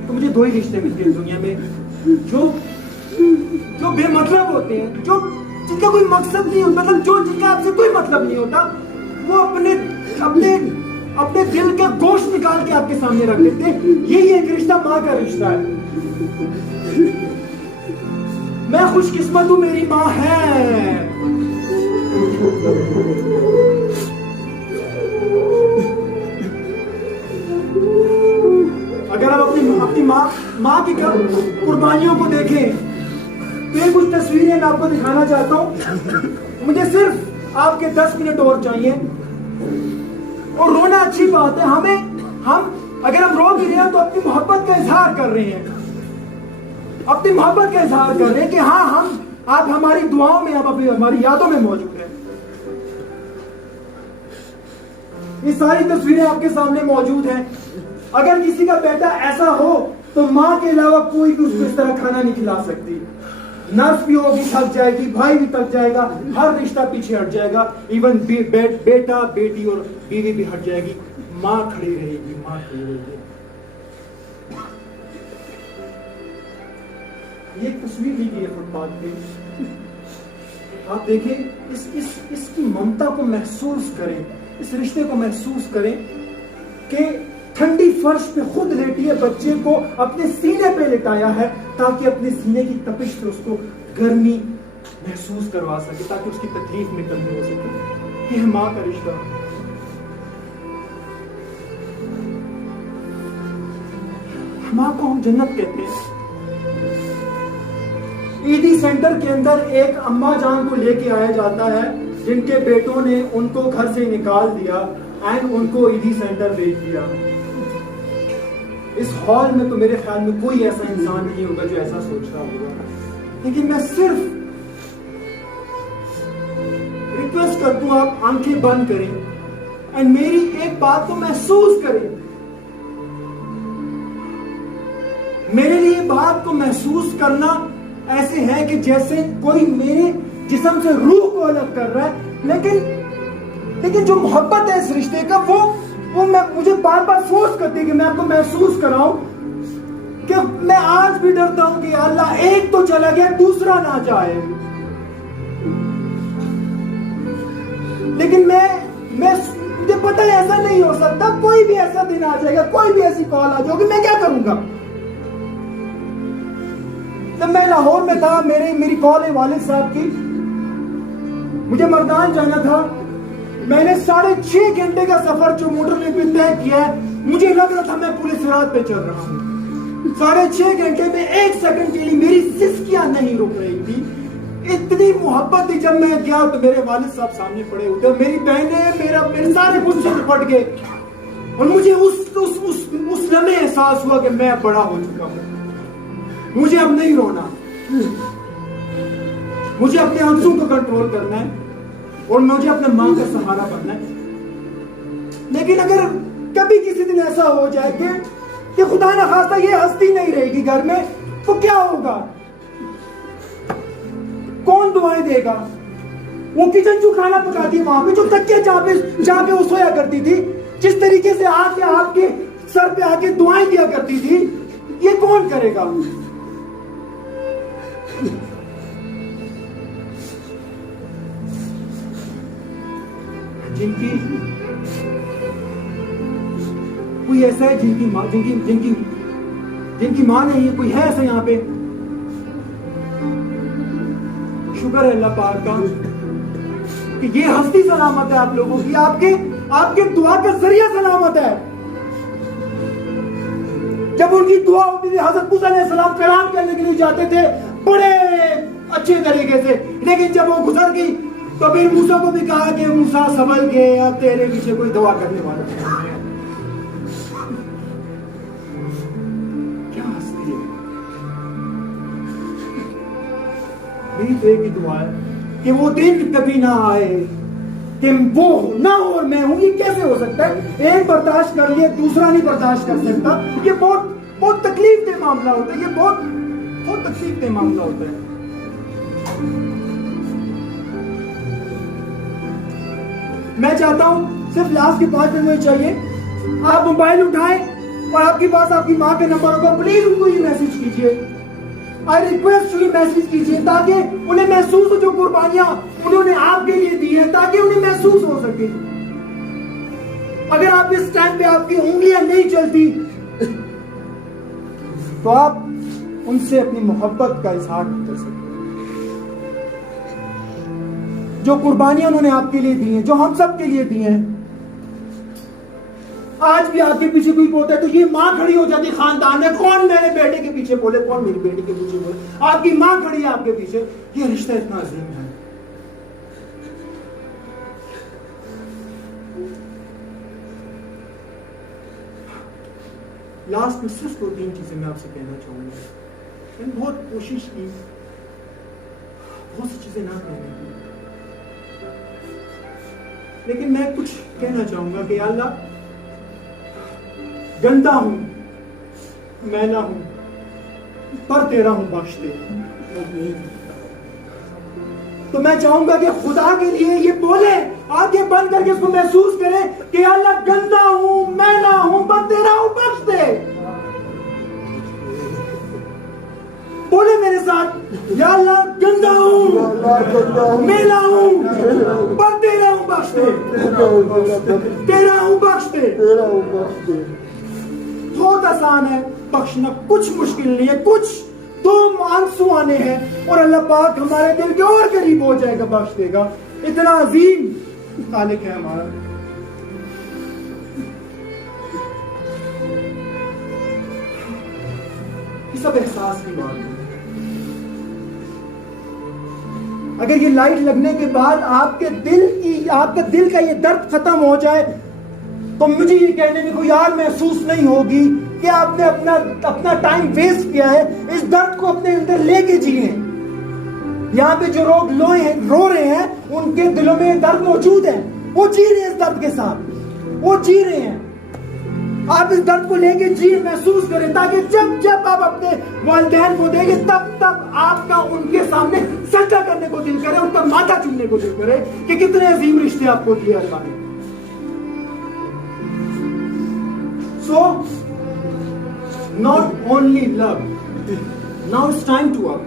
تو مجھے دو ہی رشتے ملتے ہیں دنیا میں جو بے مطلب ہوتے ہیں, جو جن کا کوئی مقصد نہیں ہوتا, مطلب جو جن کا آپ سے کوئی مطلب نہیں ہوتا. وہ اپنے دل کا گوشت نکال کے آپ کے سامنے رکھ دیتے ہیں. یہی ایک رشتہ ماں کا رشتہ ہے. میں خوش قسمت ہوں, میری ماں ہے. اگر آپ اپنی ماں کی قربانیوں کو دیکھیں تو یہ کچھ تصویریں میں آپ کو دکھانا چاہتا ہوں. مجھے صرف آپ کے 10 منٹ اور چاہیے. اور رونا اچھی بات ہے. ہم اگر ہم رو بھی رہے ہیں تو اپنی محبت کا اظہار کر رہے ہیں, اپنی محبت کا اظہار کر رہے ہیں کہ ہاں آپ ہماری دعاؤں میں, آپ ہماری یادوں میں موجود ہیں. یہ ساری تصویریں آپ کے سامنے موجود ہیں. اگر کسی کا بیٹا ایسا ہو تو ماں کے علاوہ کوئی بھی اس کو اس طرح کھانا نہیں کھلا سکتی. نرس بھی ہوگی تھک جائے گی, بھائی بھی تھک جائے گا, ہر رشتہ پیچھے ہٹ جائے گا, ایون بیٹا بیٹی اور بیوی بھی ہٹ جائے گی. ماں کھڑی رہے گی, ماں کھڑی رہے گی. یہ تصویر لی گئی ہے فٹ پاتھ پہ. آپ دیکھیں اس کی ممتا کو محسوس کریں, اس رشتے کو محسوس کریں کہ ٹھنڈی فرش پہ خود لیٹی ہے, بچے کو اپنے سینے پہ لٹایا ہے تاکہ اپنے سینے کی تپش سے اس کو گرمی محسوس کروا سکے, تاکہ اس کی تکلیف میں کمی ہو سکے. یہ ہے ماں کا رشتہ. ماں کو ہم جنت کہتے ہیں. عیدی سینٹر کے اندر ایک اماں جان کو لے کے آیا جاتا ہے جن کے بیٹوں نے ان کو گھر سے نکال دیا اینڈ ان کو عیدی سینٹر بھیج دیا. اس ہال میں تو میرے خیال میں کوئی ایسا انسان نہیں ہوگا جو ایسا سوچ رہا ہوگا. لیکن میں صرف ریکویسٹ کرتا ہوں آپ آنکھیں بند کریں اینڈ میری ایک بات کو محسوس کریں. میرے لیے بات کو محسوس کرنا ایسے ہے کہ جیسے کوئی میرے جسم سے روح کو الگ کر رہا ہے, لیکن جو محبت ہے اس رشتے کا وہ مجھے بار بار فورس کرتی ہے کہ میں آپ کو محسوس کراؤں کہ میں آج بھی ڈرتا ہوں کہ اللہ ایک تو چلا گیا دوسرا نہ جائے. لیکن مجھے پتہ ہے ایسا نہیں ہو سکتا. کوئی بھی ایسا دن آ جائے گا, کوئی بھی ایسی کال آ جائے گی, میں کیا کروں گا؟ جب میں لاہور میں تھا, میری کال ہے والد صاحب کی, مجھے مردان جانا تھا. میں نے 6.5 گھنٹے کا سفر جو موٹر وے پہ طے کیا ہے, مجھے لگ رہا تھا میں پورے صراط پہ چل رہا ہوں. 6.5 گھنٹے میں 1 سیکنڈ کے لیے میری سسکیاں نہیں رک رہی تھی. اتنی محبت تھی. جب میں گیا تو میرے والد صاحب سامنے پڑے ہوتے, میری بہنیں, میرے سارے مجھ سے لپٹ گئے, اور مجھے اس لمحے احساس ہوا کہ میں بڑا ہو چکا ہوں. مجھے اب نہیں رونا, مجھے اپنے آنسوں کو کنٹرول کرنا ہے, اور مجھے اپنے ماں کا سہارا بننا ہے. لیکن اگر کبھی کسی دن ایسا ہو جائے کہ خدا نہ خواستہ یہ ہستی نہیں رہے گی گھر میں, تو کیا ہوگا؟ کون دعائیں دے گا؟ وہ کچن جو کھانا پکاتی ہے وہاں پہ, جو تکیہ جہاں پہ وہ سویا کرتی تھی, جس طریقے سے آ کے آپ کے سر پہ آ کے دعائیں دیا کرتی تھی, یہ کون کرے گا؟ کوئی ایسا ہے جن کی ماں نہیں ہے, کوئی ہے ایسا یہاں پہ؟ شکر ہے اللہ پاک کا کہ یہ ہستی سلامت ہے آپ لوگوں کی, آپ کے دعا کا ذریعہ سلامت ہے. جب ان کی دعا ہوتی تھی, حضرت موسیٰ علیہ السلام کلام کرنے کے لیے جاتے تھے بڑے اچھے طریقے سے, لیکن جب وہ گزر گئی تو پھر موسیٰ کو بھی کہا کہ موسیٰ سنبھل کے, اب تیرے پیچھے کوئی دعا کرنے والا نہیں ہے. کیا ہستی ہے. میری تو ایک ہی دعا ہے کہ وہ دن کبھی نہ آئے کہ وہ نہ ہو اور میں ہوں. یہ کیسے ہو سکتا ہے؟ ایک برداشت کر لیے دوسرا نہیں برداشت کر سکتا. یہ بہت تکلیف دہ معاملہ ہوتا ہے. یہ بہت تکلیف دہ معاملہ ہوتا ہے. میں چاہتا ہوں صرف لاسٹ کے 5 منٹ مجھے چاہیے, آپ موبائل اٹھائیں اور آپ کے پاس آپ کی ماں کا نمبر ہوگا, پلیز ان کو یہ میسج کیجیے. I request you میسج کیجیے تاکہ انہیں محسوس ہو جو قربانیاں انہوں نے آپ کے لیے دی ہیں, تاکہ انہیں محسوس ہو سکے. اگر آپ اس ٹائم پہ آپ کی انگلیاں نہیں چلتی تو آپ ان سے اپنی محبت کا اظہار نہیں کر سکتے. جو قربانیاں انہوں نے آپ کے لیے دی ہیں, جو ہم سب کے لیے دی ہیں. آج بھی آپ کے پیچھے کوئی بولتا ہے تو یہ ماں کھڑی ہو جاتی خاندان میں, کون میرے بیٹے کے پیچھے بولے, کون میری بیٹی کے پیچھے بولے. آپ کی ماں کھڑی ہے آپ کے پیچھے. یہ رشتہ اتنا عظیم ہے. لاسٹ میں صرف 2-3 چیزیں میں آپ سے کہنا چاہوں گا. میں نے بہت کوشش کی بہت سی چیزیں نہ کہنے کی, لیکن میں کچھ کہنا چاہوں گا کہ اللہ گندا ہوں, میلا ہوں, پر تیرا ہوں بخش دے. تو میں چاہوں گا کہ خدا کے لیے یہ بولے, آنکھیں بند کر کے اس کو محسوس کرے کہ اللہ گندا ہوں, میلا ہوں, پر تیرا ہوں بخش دے. بولے میرے ساتھ, یا اللہ گندا ہوں, میلا ہوں, پر تیرا ہوں بخش دے, تیرا ہوں بخش دے. بہت آسان ہے بخشنا, کچھ مشکل نہیں ہے. کچھ 2 آنسو آنے ہیں اور اللہ پاک ہمارے دل کے اور قریب ہو جائے گا, بخش دے گا. اتنا عظیم خالق ہے ہمارا. یہ سب احساس کی بات ہے. اگر یہ لائٹ لگنے کے بعد آپ کا دل کا یہ درد ختم ہو جائے تو مجھے یہ کہنے میں کوئی یار محسوس نہیں ہوگی کہ آپ نے اپنا ٹائم ویسٹ کیا ہے. اس درد کو اپنے اندر لے کے جیئیں. یہاں پہ جو لوگ رو رہے ہیں ان کے دلوں میں درد موجود ہے, وہ جی رہے ہیں اس درد کے ساتھ, وہ جی رہے ہیں. آپ اس درد کو لے کے جیئیں, محسوس کریں, تاکہ جب آپ اپنے والدین کو دیں گے تب آپ کا ان کے سامنے سجدہ کرنے کو دل کرے, ان کا ماتھا چومنے کو دل کرے کہ کتنے عظیم رشتے آپ کو دیے اللہ نے. So, not only love, now it's time to work.